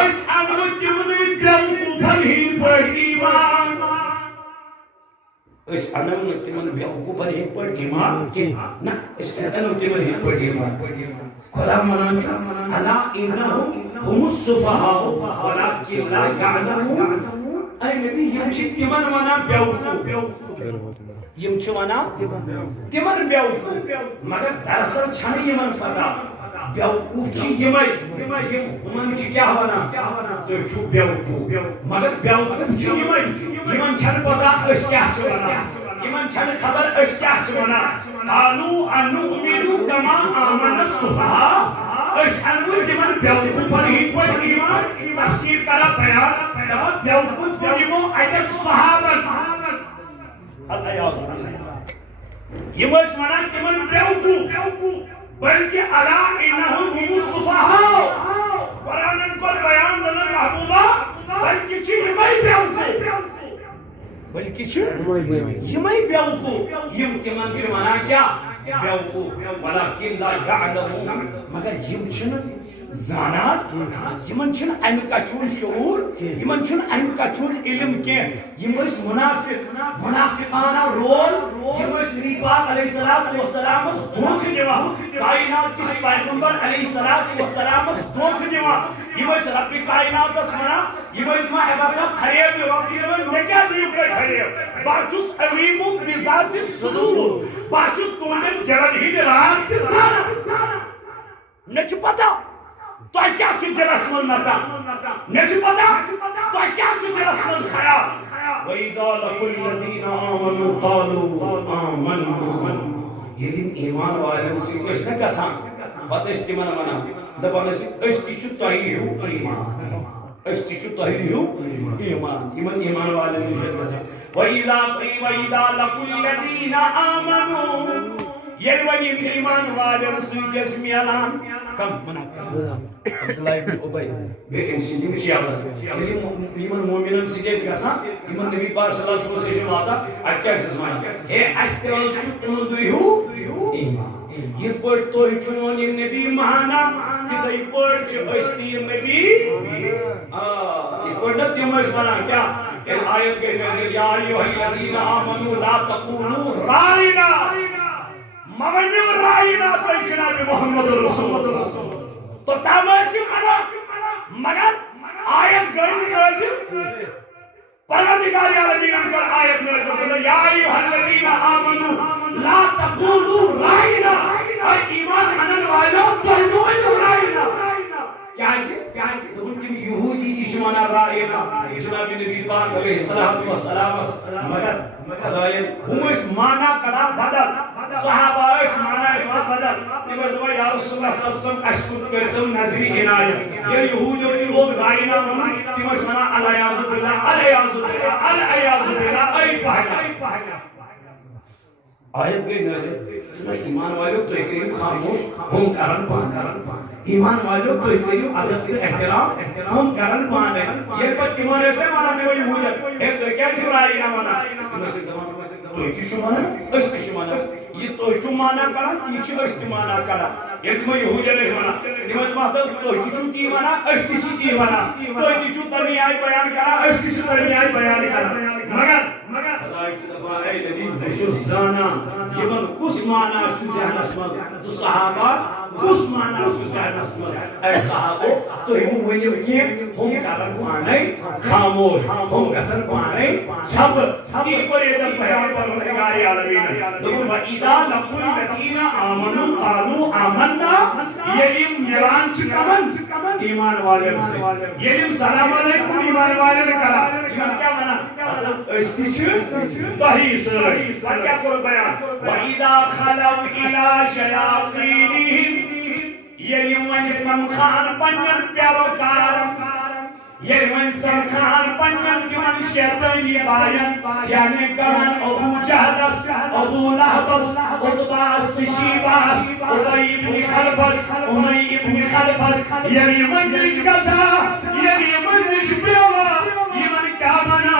اس انوت جمعی بیوکو بھلین پر ایمان اس انوت جمعی بیوکو بھلین پر ایمان نا اس انوت جمعی پر ایمان خدا منانچا الا انہم ہم السفہاء ولکن لا یعلمون. اے نبی یم چھ تمن ونا بیوکو یم چھ ونا تمن بیوکو مگر دراصل چھن یمن پتہ بیوقوف چھ یمے ہمن چھ کیا ونا تو چھ بیوقوف مگر بیوقوف چھ یمن چھن پتہ اس کیا چھ ونا یمن چھن خبر اس کیا چھ ونا قالوا انؤمن كما آمن السفہاء. اس انوت یمن بیوقوف ہی پر ایمان تفسیر کرا بیان دبا بیوقوف یمو ایت صحابہ الایاذ یم اس ونا تمن بیوقوف بلکہ الا انہم هم السفہاء. قرآن کو بیان دنا محبوبہ بلکہ چھ یمائی بیوقوف بلکہ چھ یمائی بیوقوف یم تمن چھ ونا کیا بیوقوف ولکن لا یعلمون مگر یم چھن زانات یمن چھن امی کتھون شعور یمن چھن امی کتھون علم کی یم اس منافقانہ رول یم اس نبی پاک علیہ السلام دھوکھ دیوا کائنات کس پیغمبر علیہ السلام دھوکھ دیوا یم اس رب کائنات سنا یم اس ما عباسہ خریب دیوا میں کیا دیم کر خریب باچوس علیم بذات الصدور باچوس تونن جلد ہی رات کی زانا نچ پتا تو کیا چھ دلس من نژا نچ پتا تو کیا چھ دلس من خیال وَإِذَا لَقُوا الَّذِينَ آمَنُوا قَالُوا آمَنَّا. یہ ایمان والن سے کچھ نہ گژھان پتہ اس تمن ونا دپان اس تہ چھ تۄہہِ ہیوٗ ایمان اس تہ چھ تۄہہِ ہیوٗ ایمان یمن ایمان والن نش گژھان وَإِذَا لَقُوا الَّذِينَ آمَنُوا یل ونی ایمان والن سۭتۍ ٲسۍ میلان کم منافق عبداللہ ابن اوبائی بے انسی دی مشیالت یمن مومنن سۭتۍ ٲسۍ گژھان یمن نبی پاک صلی اللہ علیہ وسلم سے واتان اتھ کیٛاہ ٲسِس ونان ہے اَسہِ تہِ حظ چھُ تُہُنٛدُے ہیوٗ ایمان یِتھ پٲٹھۍ تُہۍ چھُنہٕ یِم نبی مانان تِتھَے پٲٹھۍ چھِ أسۍ تہِ یِم نبی یِتھ پٲٹھۍ نہ تِم ٲسۍ ونان کیٛاہ ییٚلہِ آیت گٔے نٲزِل یا ایُّہَا الَّذِیٖنَ آمَنُوا لَا تَقُولُوا رَاعِنَا مَوَنِّو رَاعِنَا تُہۍ جناب محمد رسول اللہ تو تاماسی مگر آیت گئی نازل پروردگار عالمین کا آیت نازل یا ایھا الذین آمنوا لا تقولوا رائنا اے ایمان انن والو تُہۍ مہٕ ؤنِو رائنا کیا تم یہودی کی شمانا رائنا جناب نبی پاک علیہ السلام مگر خدایت ہم اس مانا کڑا بدل صحابہ اس مانا اکبر بدل تمہیں دعا یا رسول اللہ صلی اللہ علیہ وسلم اشکت کرتم نظری عنایت یہ یہودیوں کی لوگ رائنا من تمہیں سنا علیہ باللہ علیہ باللہ ای پہنا آیت گئی نظر تمہیں ایمان والوں تو کریم خاموش ہم کرن پانا ایمان والوں تو کریم ادب کے احترام ہم کرن پانا یہ پر تمہیں اس میں مانا تمہیں یہودیت ایک تو کیا چھوڑائی نہ مانا تمہیں سے دمان تو ایک شمانا است شمانا یہ تو شمانا کرا تیچ است مانا کرا یہ تمہیں یہودیت نہیں مانا تمہیں مانا تو ایک تی مانا است تی مانا تو ایک ترمیائی بیان کرا است ترمیائی بیان کرا مگر خدای کی دبا اے نبی جو زانا یمن کس مانا چھ ذہن اسمت تو صحابہ کس مانا چھ ذہن اسمت اے صحابہ تو ہم ونیو کہ ہم کرن پانے خاموش ہم گسن پانے چھپ کی کرے دل بیان پروردگار عالمین لوگ واذا لقوا الذين امنوا قالوا آمنا یلیم میران چھ کمن ایمان والے سے یلیم سلام علیکم ایمان والے کرا ایمان کیا مانا استی بہی سوئی کیا کرو بیان وَإِذَا خَلَوْا إِلَىٰ شَيَاطِينِهِمْ یلیم سمخان پنن پیروکارم یلیم سمخان پنن کمن شیطانی باین یعنی کمن ابو جہدس ابو لہبس عطباس شیباس ابی ابن خلفس امی ابن خلفس یلیم نش کسا یلیم نش پیوا یمن کیا منا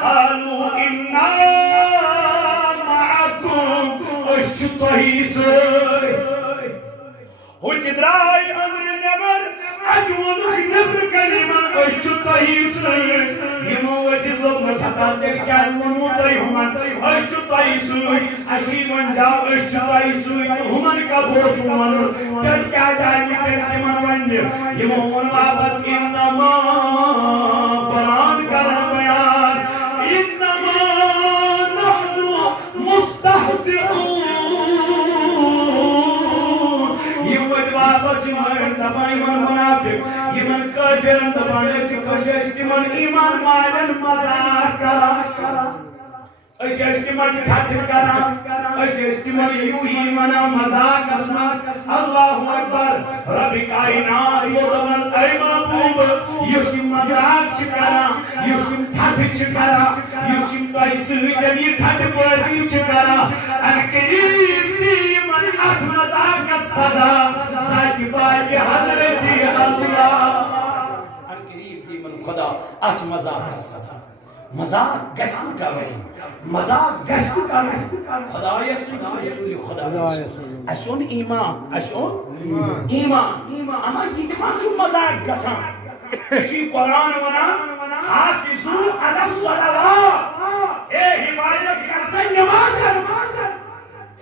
قالوا انا معكم اشتهي سر ہوتی درائی اندر نبر اجوانک نبر کلمہ اشتهي سر یموتی لوگ مسحطا تک کیا لونو تای ہمان اشتهي سر اشیون جاو اشتهي سر ہمان کا بوس ہمان تر کیا جائے مٹر کمان ونڈ یمون واپس انما قرآن کرن بیان انما نحن مستحزئون یہ واپس یمن دبائی من منافق یمن کافرن دبانے سے کشش من ایمان والن مزاق کرا ایسے اشتماعی ٹھاٹر کرا ایسے اشتماعی یوہی منا مزاق اسنا اللہ اکبر رب کائنات مدمن اے محبوب یوسیم مزاق چکرا یوسیم ٹھاٹر چکرا یوسیم تو ایسے جنی ٹھاٹر پوزی چکرا انکریم دیمن اخ مزاق السزا ساتھ باقی حضرت اللہ انکریم دیمن خدا اخ مزاق السزا مزاق گشت کرو مزاق گشت کرو خدای سے رسول خدا اشون ایمان اشون ایمان اما یہ تمام چون مزاق گسان اسی قرآن ونا حافظو علی الصلوات اے حفاظت کرسن نمازن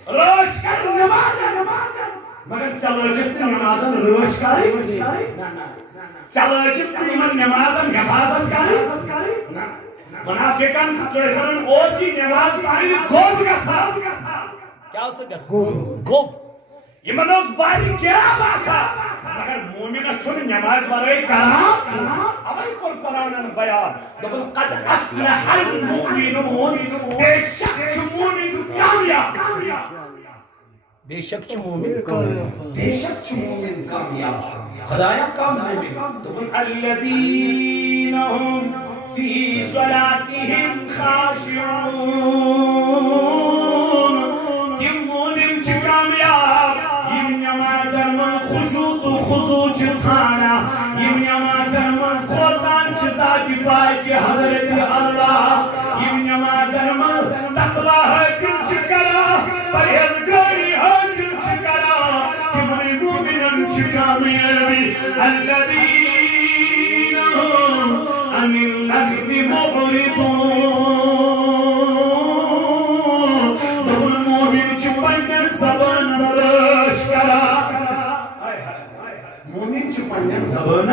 روش کر نمازن مگر چلو جتنی نمازن روش کاری چلو جتنی من نمازن حفاظت کاری منافقان کیسرن اوسی نماز پانی گوب گسا کیا سے گسا گوب یہ منوز باری کیا باسا مگر مومن چھوڑ نماز بارے کرام اوئی کل قرآن بیان دبل قد افلح المؤمنون بے شک مومن کامیاب بے شک مومن بے شک مومن کامیاب خدایا کامیاب دبل الذین هم في صلاتهم خاشعون يمونم كامياب يم نماز من خشوع خضوع چخانا يم نماز من خوزان چزاد باقي حضرت الله يم نماز من تقوى حاصل چکرا پرہیزگاری حاصل چکرا يم مومنم چکامیابی الذين عن اللغو معرضون دون مومن چپنن زبان رش کرا مومن چپنن زبان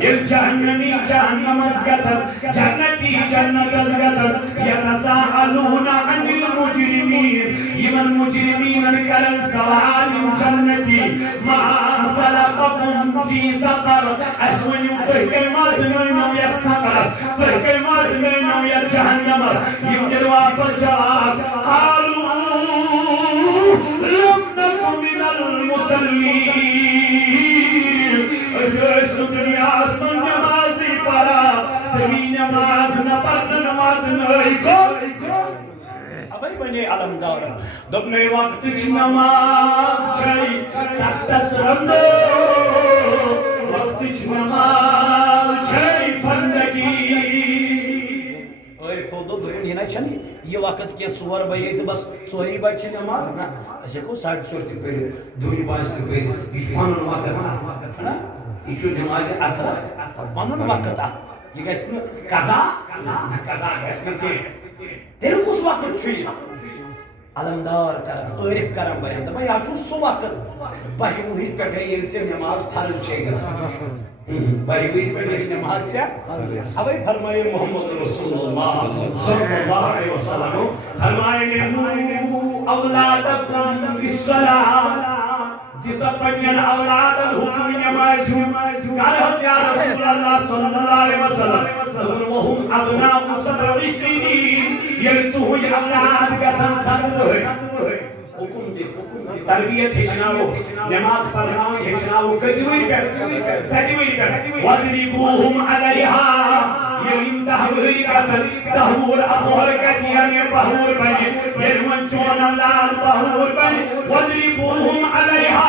یہ جہنمی جہنم از گسد جنتی جنت از گسد یا يتساءلون عن المجرمين يمن مجرمين كرن سوال جنتي ما سلككم في سقر أسون كلمات منهم يسقر كلمات منهم يجهنم يمدر وابرجاء قالوا لم نكن من المصلين اس دنیا اسمن نمازی پڑا تمی نماز نہ پڑھ نماز نہیں کو ابھی بنے علمدار دبنے وقت نماز چھئی تختس رندو وقت نماز چھئی بندگی اور پھودو دبن ہی نہ چھنی یہ وقت کیا 4 بجے تو بس 4 بجے نماز نا ایسے کو 4:30 تک پڑھے 2 5 تک پڑھے یہ پانن وقت ہے نا یہ نماز اثر پانن وقت یہ گژھِ نہٕ قضا گژھِ نہٕ کینٛہہ تیٚلہِ کُس وقت چھُ یہِ علمدار کران عٲرف کران بیان دپان یہِ چھُ سُہ وقت 12 وُہٕرۍ پٮ۪ٹھَے ییٚلہِ ژےٚ نٮ۪ماز فرض چھے گژھان 12 وُہٕرۍ پٮ۪ٹھ ییٚلہِ نٮ۪ماز چھےٚ اوے فرمایے محمد رسول اللہ صلی اللہ علیہ وسلم فرمایے مروا اولادکم بالصلاۃ جس پنجن اولاد الحکم نماز قال یا رسول اللہ صلی اللہ علیہ وسلم وهم ابناء 7 سنین یلتو اولاد گسن 7 حکم دی تربیت ہچناو نماز پڑھناو ہچناو کجوی پر سدوی پر وضربوهم علیہا یلیم تحویر گسن تحور اپور گسی یعنی بہور بنی یلمن چون اولاد بہور بنی وضربوهم علیہا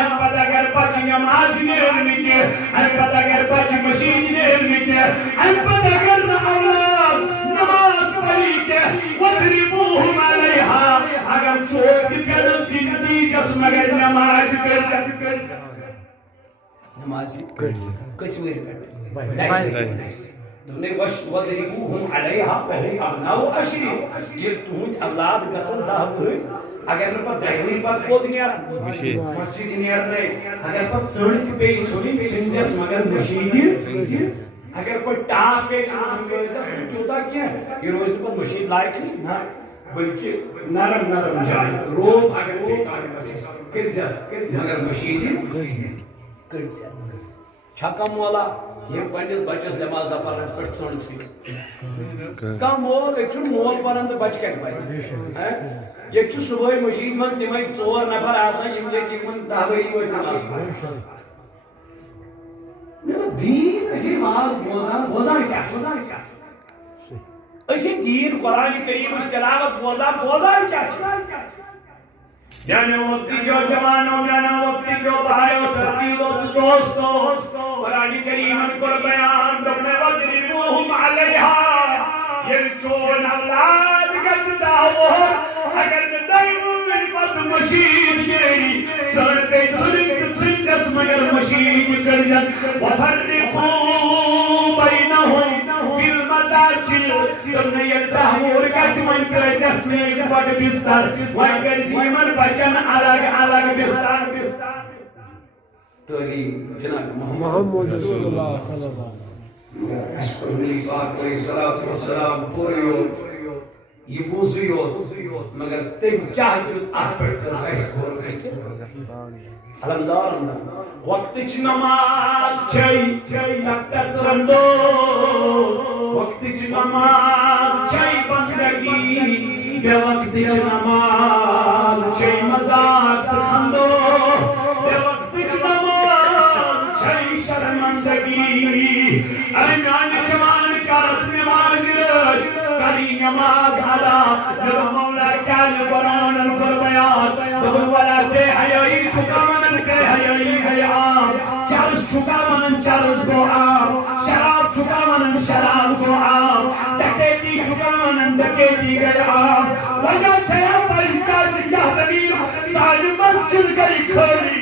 ام پتہ اگر بچ نماز نیرن کے ام پتہ اگر بچ مسجد نیرن کے ام پتہ اگر اولاد نماز پڑھی کے وضربوهم علیہا اگر چوک پیرس دن دیجس مگر نماز کر نماز کچھ ویر پہ نے وش وضربوهم علیہا وهم ابناء 10 یہ تہند اولاد گژھن 10 وہر اگر نہ پتہ 10 پتہ کوت نیران مسجد نیرنے اگر پتہ سڑک پہ سنی سنجس مگر مشید اگر پتہ ٹاپ پہ سنی کیوتا کیا یہ روز پتہ مشید لائق نہ بلکہ نرم جائے روب اگر پہ کر جس مگر مشید کر جس چھکا مولا یہ پنڈت بچس نماز دا پرنس پہ ژھنڈ سی کم مول ایک مول پرن تو بچ کر پائے ایک صبح مشید من تمہیں 4 نفر آسان یم یمن 10 ؤری وٲتۍ نماز پران دین اسی نماز بوزان کیا اسی دین قرآن کریم تلاوت بوزان کیا جانے وقتی جو جوانوں جانا وقتی جو بھائیوں عزیزوں دوستوں قرآن کریم کو بیان دبنے وضربوهم علیہا یہ چون اولاد گزدہ وہ اگر دائیوی پت مشید گیری سر پہ ظلم سنجس مگر مشید کرجن وفرقو بینہم فی المزاجر تم نے یہ تحمور کچ من کرجس میں ایک بڑ بستر وگر زیمن بچن الگ بستر تعلیم جناب محمد رسول اللہ صلی اللہ علیہ وسلم علیہ السلام پوریوت یہ بوزیوت مگر تم کیا دیت آپٹ کر ایس کھول کے علمدار وقت نماز چھئی نقص رندو وقت نماز چھئی بندگی بے وقت نماز چھئی مزاق خندو بے وقت نماز چھئی شرمندگی ایمان جوان کرت نماز رج کری نماز علا نبا مولا کال قرآن انکر بیان نبا ولا بے حیائی چکا منن کے حیائی گئی عام چارس چکا منن چارس کو عام شراب چکا منن شراب کو عام ڈکیتی چکا منن ڈکیتی گئی عام وجہ چھیا پریتا جا دنیر سائن مسجد گئی کھولی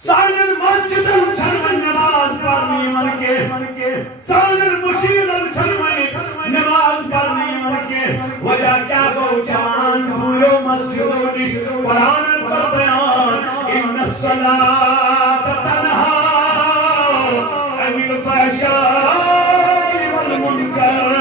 سائن مسجد چھنون نماز پڑھنی مرکے سائن مشید چھنون نماز پڑھنی مرکے وجہ کیا گو جوان دورو مسجدوں نش قرآن کا بیان ان الصلاة تنہا عن الفحشاء والمنکر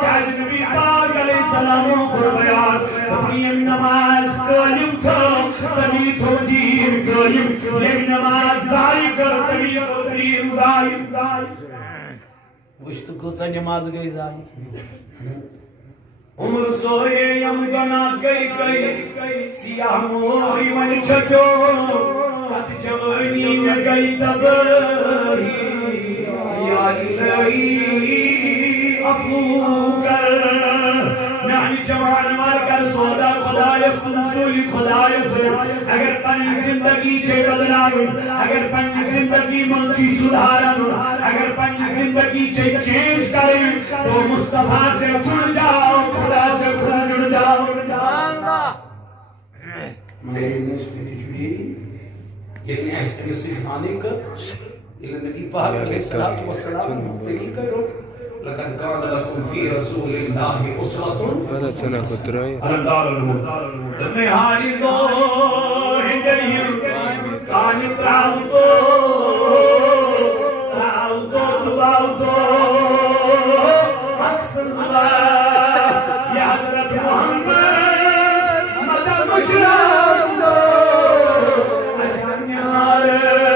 کیاز نبی پاک علیہ السلام کو بیان اپنی نماز قائم تھا تبھی تو دین قائم یہ نماز ضائع کر تبھی تو دین ضائع وشت کچھ نماز گئی ضائع عمر سوئے یم گناہ گئی سیاہ موئی من چھٹو قد جوانی میں گئی تباہی یا الہی عفو کر یعنی جوان مر کر سودا خدایس کنسولی خدایس اگر پنی زندگی چھے بدلاون اگر پنی زندگی منچی سدھارن اگر پنی زندگی چھے چینج کریں تو مصطفیٰ سے جڑ جاؤ خدا سے خود جڑ جاؤ میری نسلی جڑی یعنی ایسے اسی ثانی کا نبی پاک علیہ السلام طریقہ رو لقد كان لكم في رسول الله أسوة الدار الموت نهاري دو هندلهم كانت راوتو دباوتو أقصر خدا يا حضرت محمد مدى مشرق أشان يمارس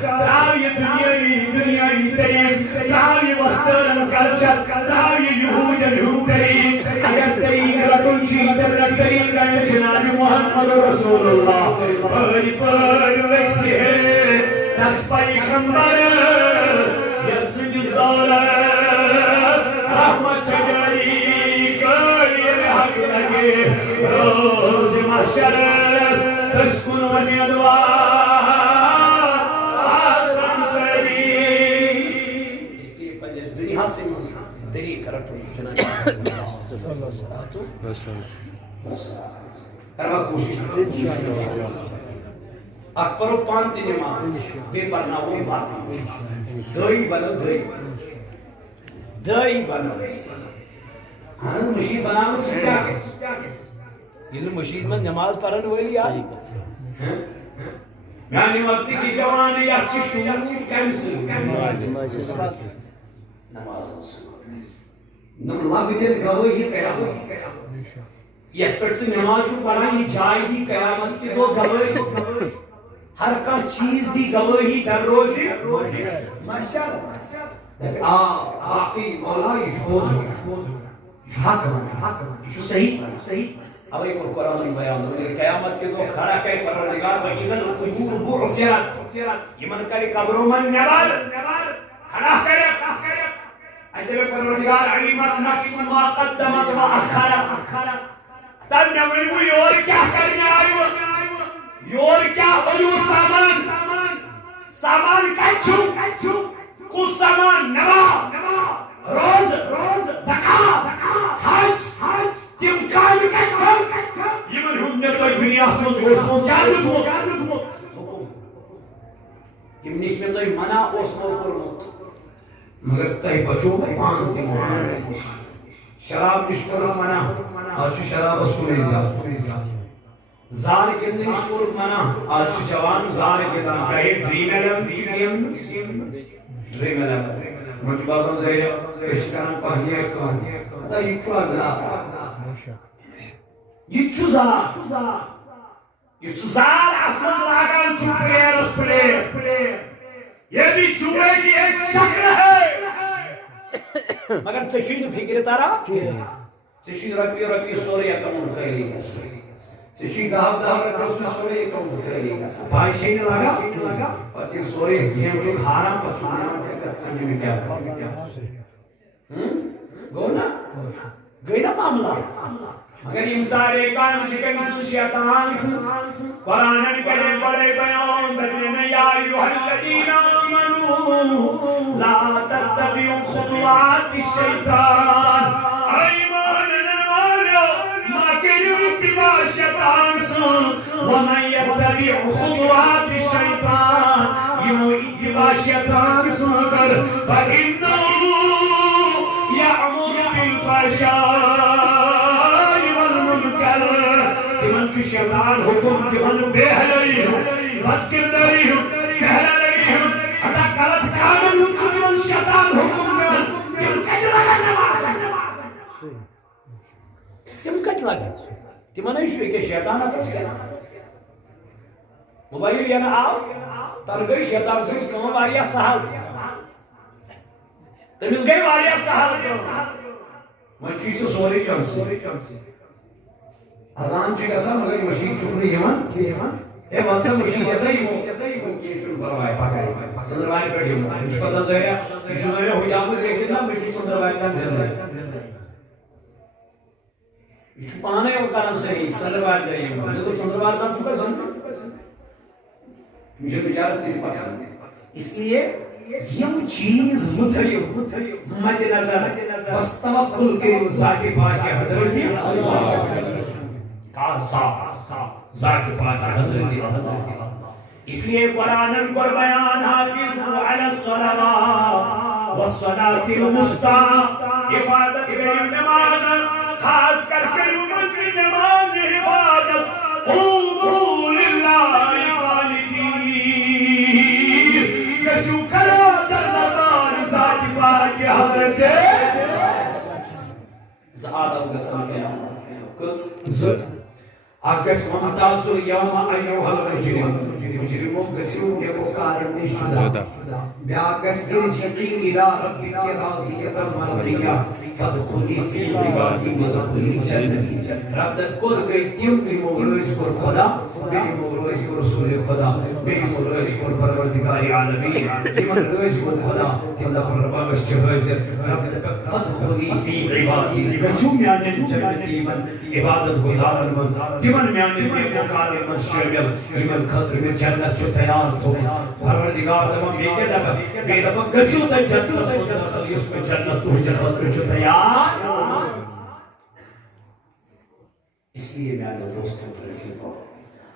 تراوی دنیای طریق تراوی وسترن کلچر تراوی یہودن ہم طریق اگر طریق رکن چی در طریق ہے جناب محمد رسول اللہ پری پر ویکسی ہے تس پیغمبرس یس جزدارس رحمت چجاری کاری حق لگے روز محشرس تسکن و نیدوار طریق کرتو جناب کروا کوشش اکبر و پانتی نماز بے پرناو باقی دائی بنو دائی بنو ہاں مشید بناو سے کیا کہتے یہ مشید میں نماز پڑھن والی آئی یعنی وقتی کی جوانی یا چی شروع کینسل نماز نماز دل گواہی قیامت یہ پر سے نماز چھو پڑھا یہ جائے دی قیامت کی دو گواہی ہر کا چیز دی گواہی در روزی ماشاءاللہ باقی مولا یہ چھوز یہ حق یہ چھو صحیح اب ایک اور قرآن میں بیان ہوئی قیامت کے دو کھڑا کہے پروردگار وَإِذَا الْقُبُورُ بُعْثِرَتْ یہ من کرے قبروں میں نبال کھڑا کرے اجل پروردگار علمت نفس ما قدمت و اخرت تن نمو یور کیا کرنے آئیو یور کیا بلو سامان کچھو کس سامان نماز روز زکاة حج تم کام کچھو یمن ہم نے کوئی دنیا سمجھ گوشتوں کیا دکھو حکم یمن اس میں تو منع اوسمو کرمت مگر تہی بچو پانتی مولانا شراب نشکر منا آج شراب اس کو نہیں زیادہ زار کے اندر نشکر منا آج جوان زار کے دن کہے ڈریم ایلم کی گیم ڈریم ایلم مجھ بازم زیر پیشکرم پہنی کن تا یہ چو اگزار یہ چو زار احمد لاغان چو پلیر اس پلیر یہ بھی چوہے کی ایک شکل ہے مگر چشید فکر تارا چشید رپی سورے اکمون خیلی گا چشید دہاب رپی سورے اکمون خیلی گا بھائی شہید لگا پتی سورے گیم جو کھارا پتونا سمجھ میں کیا گونا گئی نا معاملہ مگر امسارے کان چکن سن شیطان سن قرآن کرے بڑے بیان بجنے یا ایوہ الذین آمنوا لا تتبعوا خطوات الشیطان ایمان ننوالو ما کنو اتباع شیطان سن ومن يتبع خطوات الشیطان یہ اتباع شیطان سن کر فإنہو یعمر بالفحشاء شیطان حکم دیون بے حلائی ہوں بد کرداری ہوں بہلا لگی ہوں تم کت لگا تمہ کہ شیطان موبائل یہ آو تر گئی شیطان سن کم سہل تمس گئی سہل وی چھ سوری چانس اذان گا مگر مشید اے ون سا مشید پرواہ پکہ ژندروارِ پہ پتہ ظاہرہ یہ ظاہرہ حجاب لیکن نا بہت ژندروارِ تک زندہ یہ پانے کران صحیح ژندروارِ دہ ژندروارِ تک کر زندہ مجھے بچارس تھی پکہ اس لیے یم چیز مد نظر بس توکل کرو ذات پاک حضرت ذات پاک حضرت اس لیے قرآن کو بیان حافظوا علی الصلوات والصلاة الوسطى حفاظت کرو نماز خاص کر کے نماز حفاظت قوموا للہ قانتین کسو کھڑا در دربار ذات پاک حضرت زعادہ گسن قیامت اگس ممتاز اليوم ایوہ المجرموں گسیوں یکو کارم نشدہ بیاگس ارجعی الى ربک راضیتا مرضیہ فادخلی فی عبادی ودخلی جنتی رب در کود گئی تیم بری مغروز کر خدا بری مغروز کر رسول خدا بری مغروز کر پروردگار عالمین تیم روز کر خدا تیم در پرباگش چہوزت رب در فادخلی فی عبادی گسیوں میانے جنتی من عبادت گزارن من تمن میانے میں مقال من شامل ایمن خطر میں جنت چو تیار تو پروردگار دم میگے دب بے دب گسیوں تے جنت سوچ اس میں جنت تو ہی خطر چو تیار اس لیے میانے دوستوں رفیقوں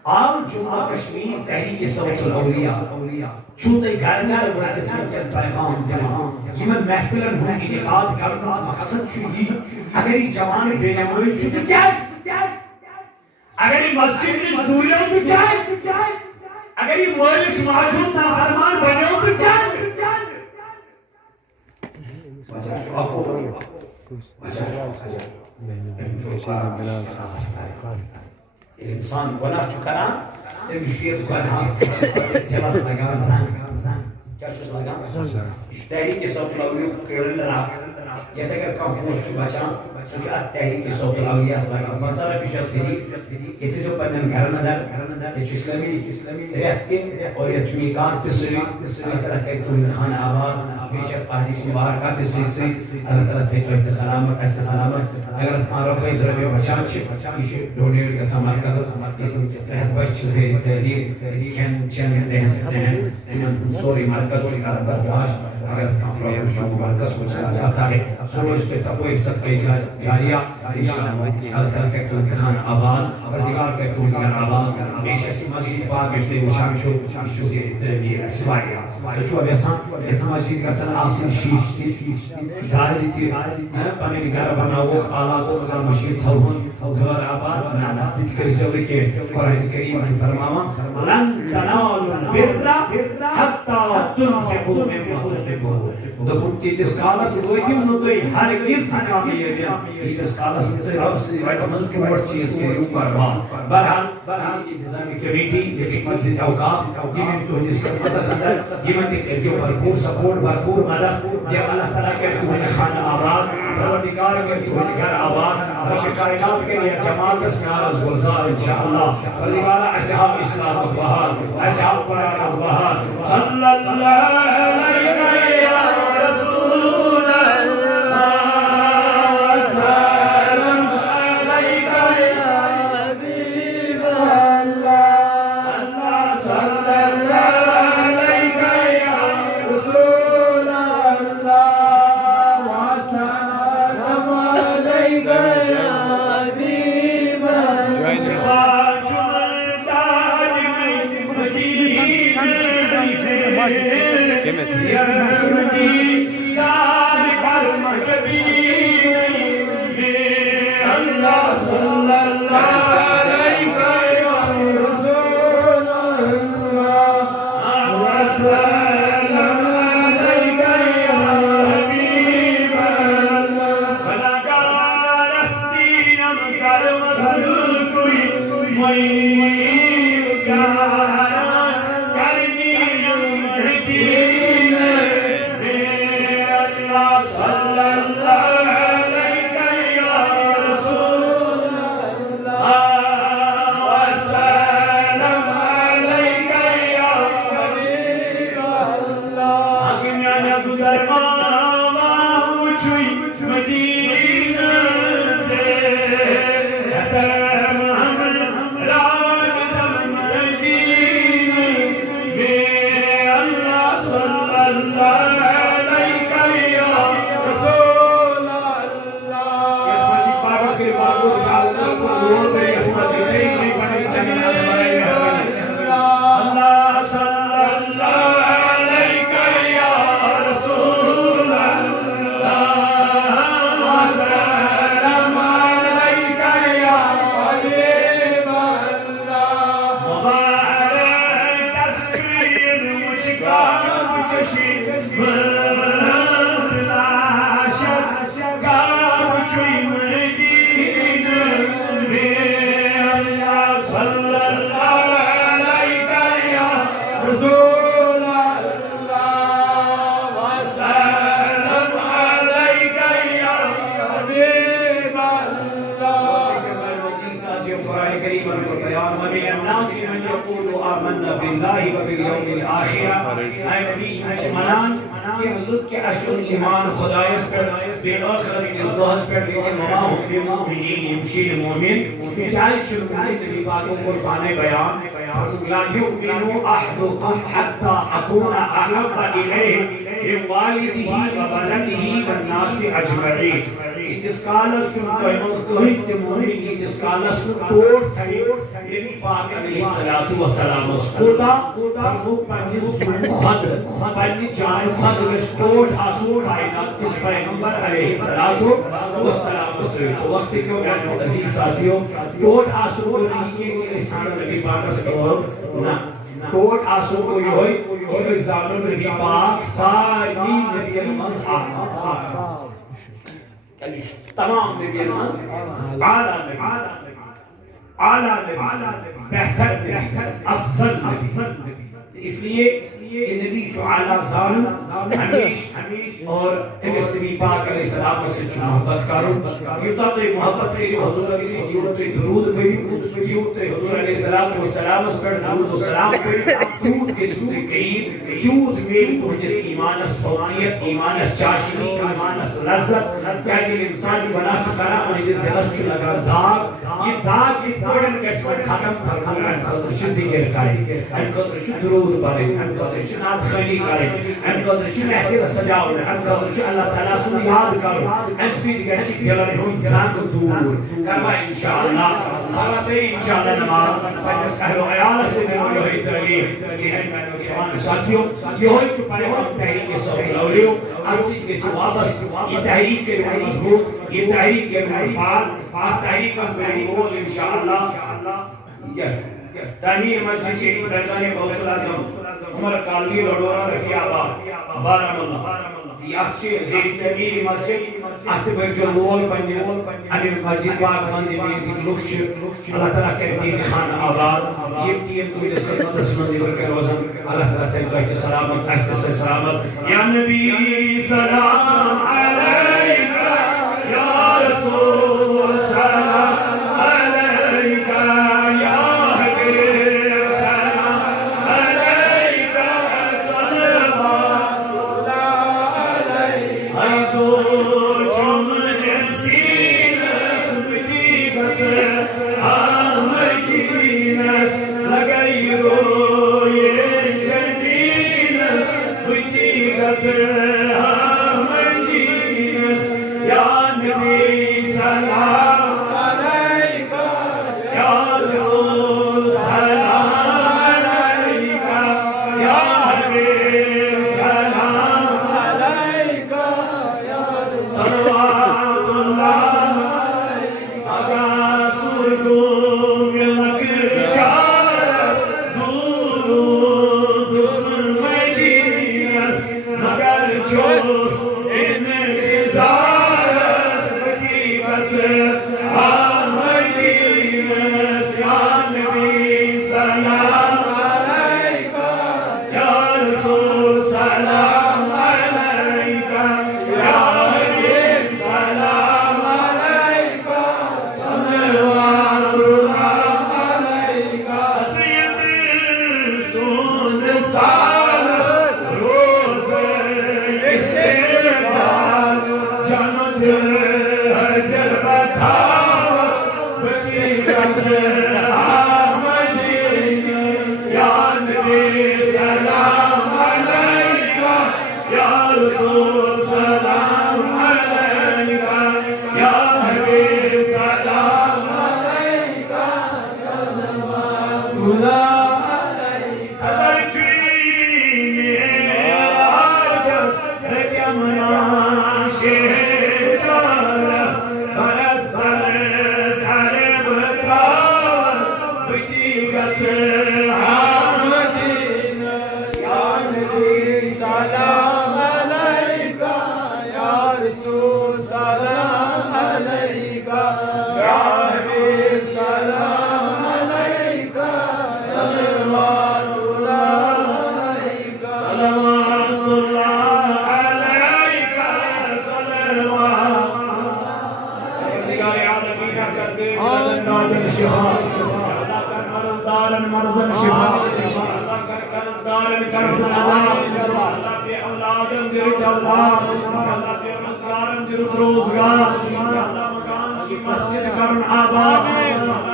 آل جمعہ کشمیر تحریک صوت الاولیاء چونتے گھر گھر وقت چل پیغام جمع یمن محفلن ہوں انعقاد کرنا مقصد چوئی اگر یہ جوان بے نموئی چوئی کیا اگر یہ مسجد میں دوری ہو تو کیا اگر یہ مولس معجون نافرمان بنے ہو تو کیا انسان گناہ چکرا امشیت گناہ جلس لگا زن کیا چوز لگا اشتہری کے ساتھ لوگیوں کرن رہا یہ اگر کم پوش چو بچان سوچ اتحری کے ساتھ لوگیاں لگا منظر پیشت کری یہ جو پنن گھرنا در یہ اسلامی ریتن اور یہ چمیقات تسری اللہ تعالیٰ کہتے ہیں خانہ آباد بیشت حدیث مبارکہ تسری سے اللہ تعالیٰ تھے سلامت ایسا سلامت اگر کان روپے ضربے بچان چھے یہ ڈونیر کا سامان کا یہ تو تحت بچ زیر تحریر یہ چن رہن سہن تمن سوری مرکز چکار برداشت اگر کان روپے چون مرکز کو چلا جاتا ہے سوچ پہ تقوی سب کے جاریہ انشاءاللہ اللہ تعالیٰ کہتے ہیں خانہ آباد پردگار کہتے ہیں کہ آباد بیش ایسی مسجد پاک اس نے مشاہم شو زیر تحریر سوائیہ تو اب ایسا مسجد کا سن آسن شیش تھی گھر تھی پانی گھر بناو حالاتوں مگر مشید تھوہن گھر آباد نانا تیت کری سے ہوئے کہ قرآن کریم جو فرماما لن تنالوا البر حتی تنفقوا مما تحبون دبن کی تسکالا سے ہوئی تھی انہوں تو ہر گز تکامی یہ بیا یہ تسکالا سے ہوئی رب سے رائٹا مزکی وقت چیز کے اوپر بہرحال کی انتظامی کمیٹی لیکن مسجد اوقاف یہ میں تو جس کا مدد یہ میں دیکھ جو بھرپور سپورٹ بھرپور مدد یہ اللہ تعالیٰ کہتے ہیں خانہ آباد پروردگار کہتے ہیں گھر آباد رب کائنات کے لیے جماعت اسنارز گلزار انشاءاللہ پروردگارہ اصحاب اسلام اکبہار اصحاب قرآن اکبہار صلی اللہ علیہ رسول اللہ سلام علیکہ یا حبیب اللہ اللہ صلی اللہ علیکہ یا رسول اللہ وسلام علیکہ یا حبیب اللہ شفاعت من مدینہ یا مدینہ دار کرم جبین اللہ صلی اللہ علیکہ یا رسول اللہ وسلم علیکہ یا حبیب اللہ ایمان خدایس پر بے آخرت کے دوست پر لیکن وما ہم بمؤمنین یمشی المؤمن چاہی چلکنے نبی پاکوں قرآن بیان لا یؤمن احدکم حتی اکون احب الیہ من والدہ وولدہ والناس اجمعین جس کالس چن کوئی مومن کی جس کالس ٹوٹ تھئی نبی پاک علیہ السلام خدا فرمو پنی زو خد پنی جان خد رسٹوٹ آسو کائنات کس پیغمبر علیہ السلام سے تو وقت کیوں میں عزیز ساتھیوں ٹوٹ آسو کو نہیں کہ اس طرح نبی پاک سے نہ ٹوٹ آسو کو یہ ہوئی کہ اس زمان نبی پاک ساری نبی المز آقا تمام نبی المز اعلیٰ نبی بہتر نبی افضل نبی اس لیے کہ نبی جو اعلیٰ ظالم ہمیش اور اس نبی پاک علیہ السلام سے جو محبت کرو یہ تو محبت کے جو حضور علیہ السلام دیوت درود پہ دیوت حضور علیہ السلام اس پر درود و سلام پہ دیوت کے سکتے قریب دیوت میل تو جس ایمانس فوقیت ایمانس چاشنی ایمانس لذت کیا جن انسان بنا چکارا انہیں جس دلس چو لگا داغ یہ داغ کی توڑن کیسے ختم کرنا ان خطر شو ذکر کرے ان خطر شو درود پڑھے ان خطر شو نات خیلی کرے ان خطر شو محفل سجاؤ ان خطر شو اللہ تعالیٰ سو یاد کرو ان سید گرچی دلن ہم زنگ دور کروا انشاءاللہ ہوا سے انشاءاللہ نمار فجس اہل و عیال سے میں ہوئی تعلیم کہ این میں نے جوان ساتھیوں یہ ہوئی چھپائے ہم تحریک صحب الاولیو انسید کے سوابس یہ تحریک کے روح مضبوط یہ تحریک کے روح فعال تحریک کا میں بول انشاءاللہ تعمیر مسجد شریف فیضان غوث اعظم عمر کالوی لڑورا رفیع آباد بارم اللہ یہ اچھے زیر تعمیر مسجد احت برجو لول بنیا انہیں مسجد پاک منزل میں تک لکھ اللہ تعالیٰ کہتی ہے خان آباد یہ تین کوئی دستگاہ دسمندی برکر وزن اللہ تعالیٰ تنگاہ سلامت عزت سے سلامت یا نبی سلام علیکہ یا رسول سلام علیکہ مسجد کرن آباد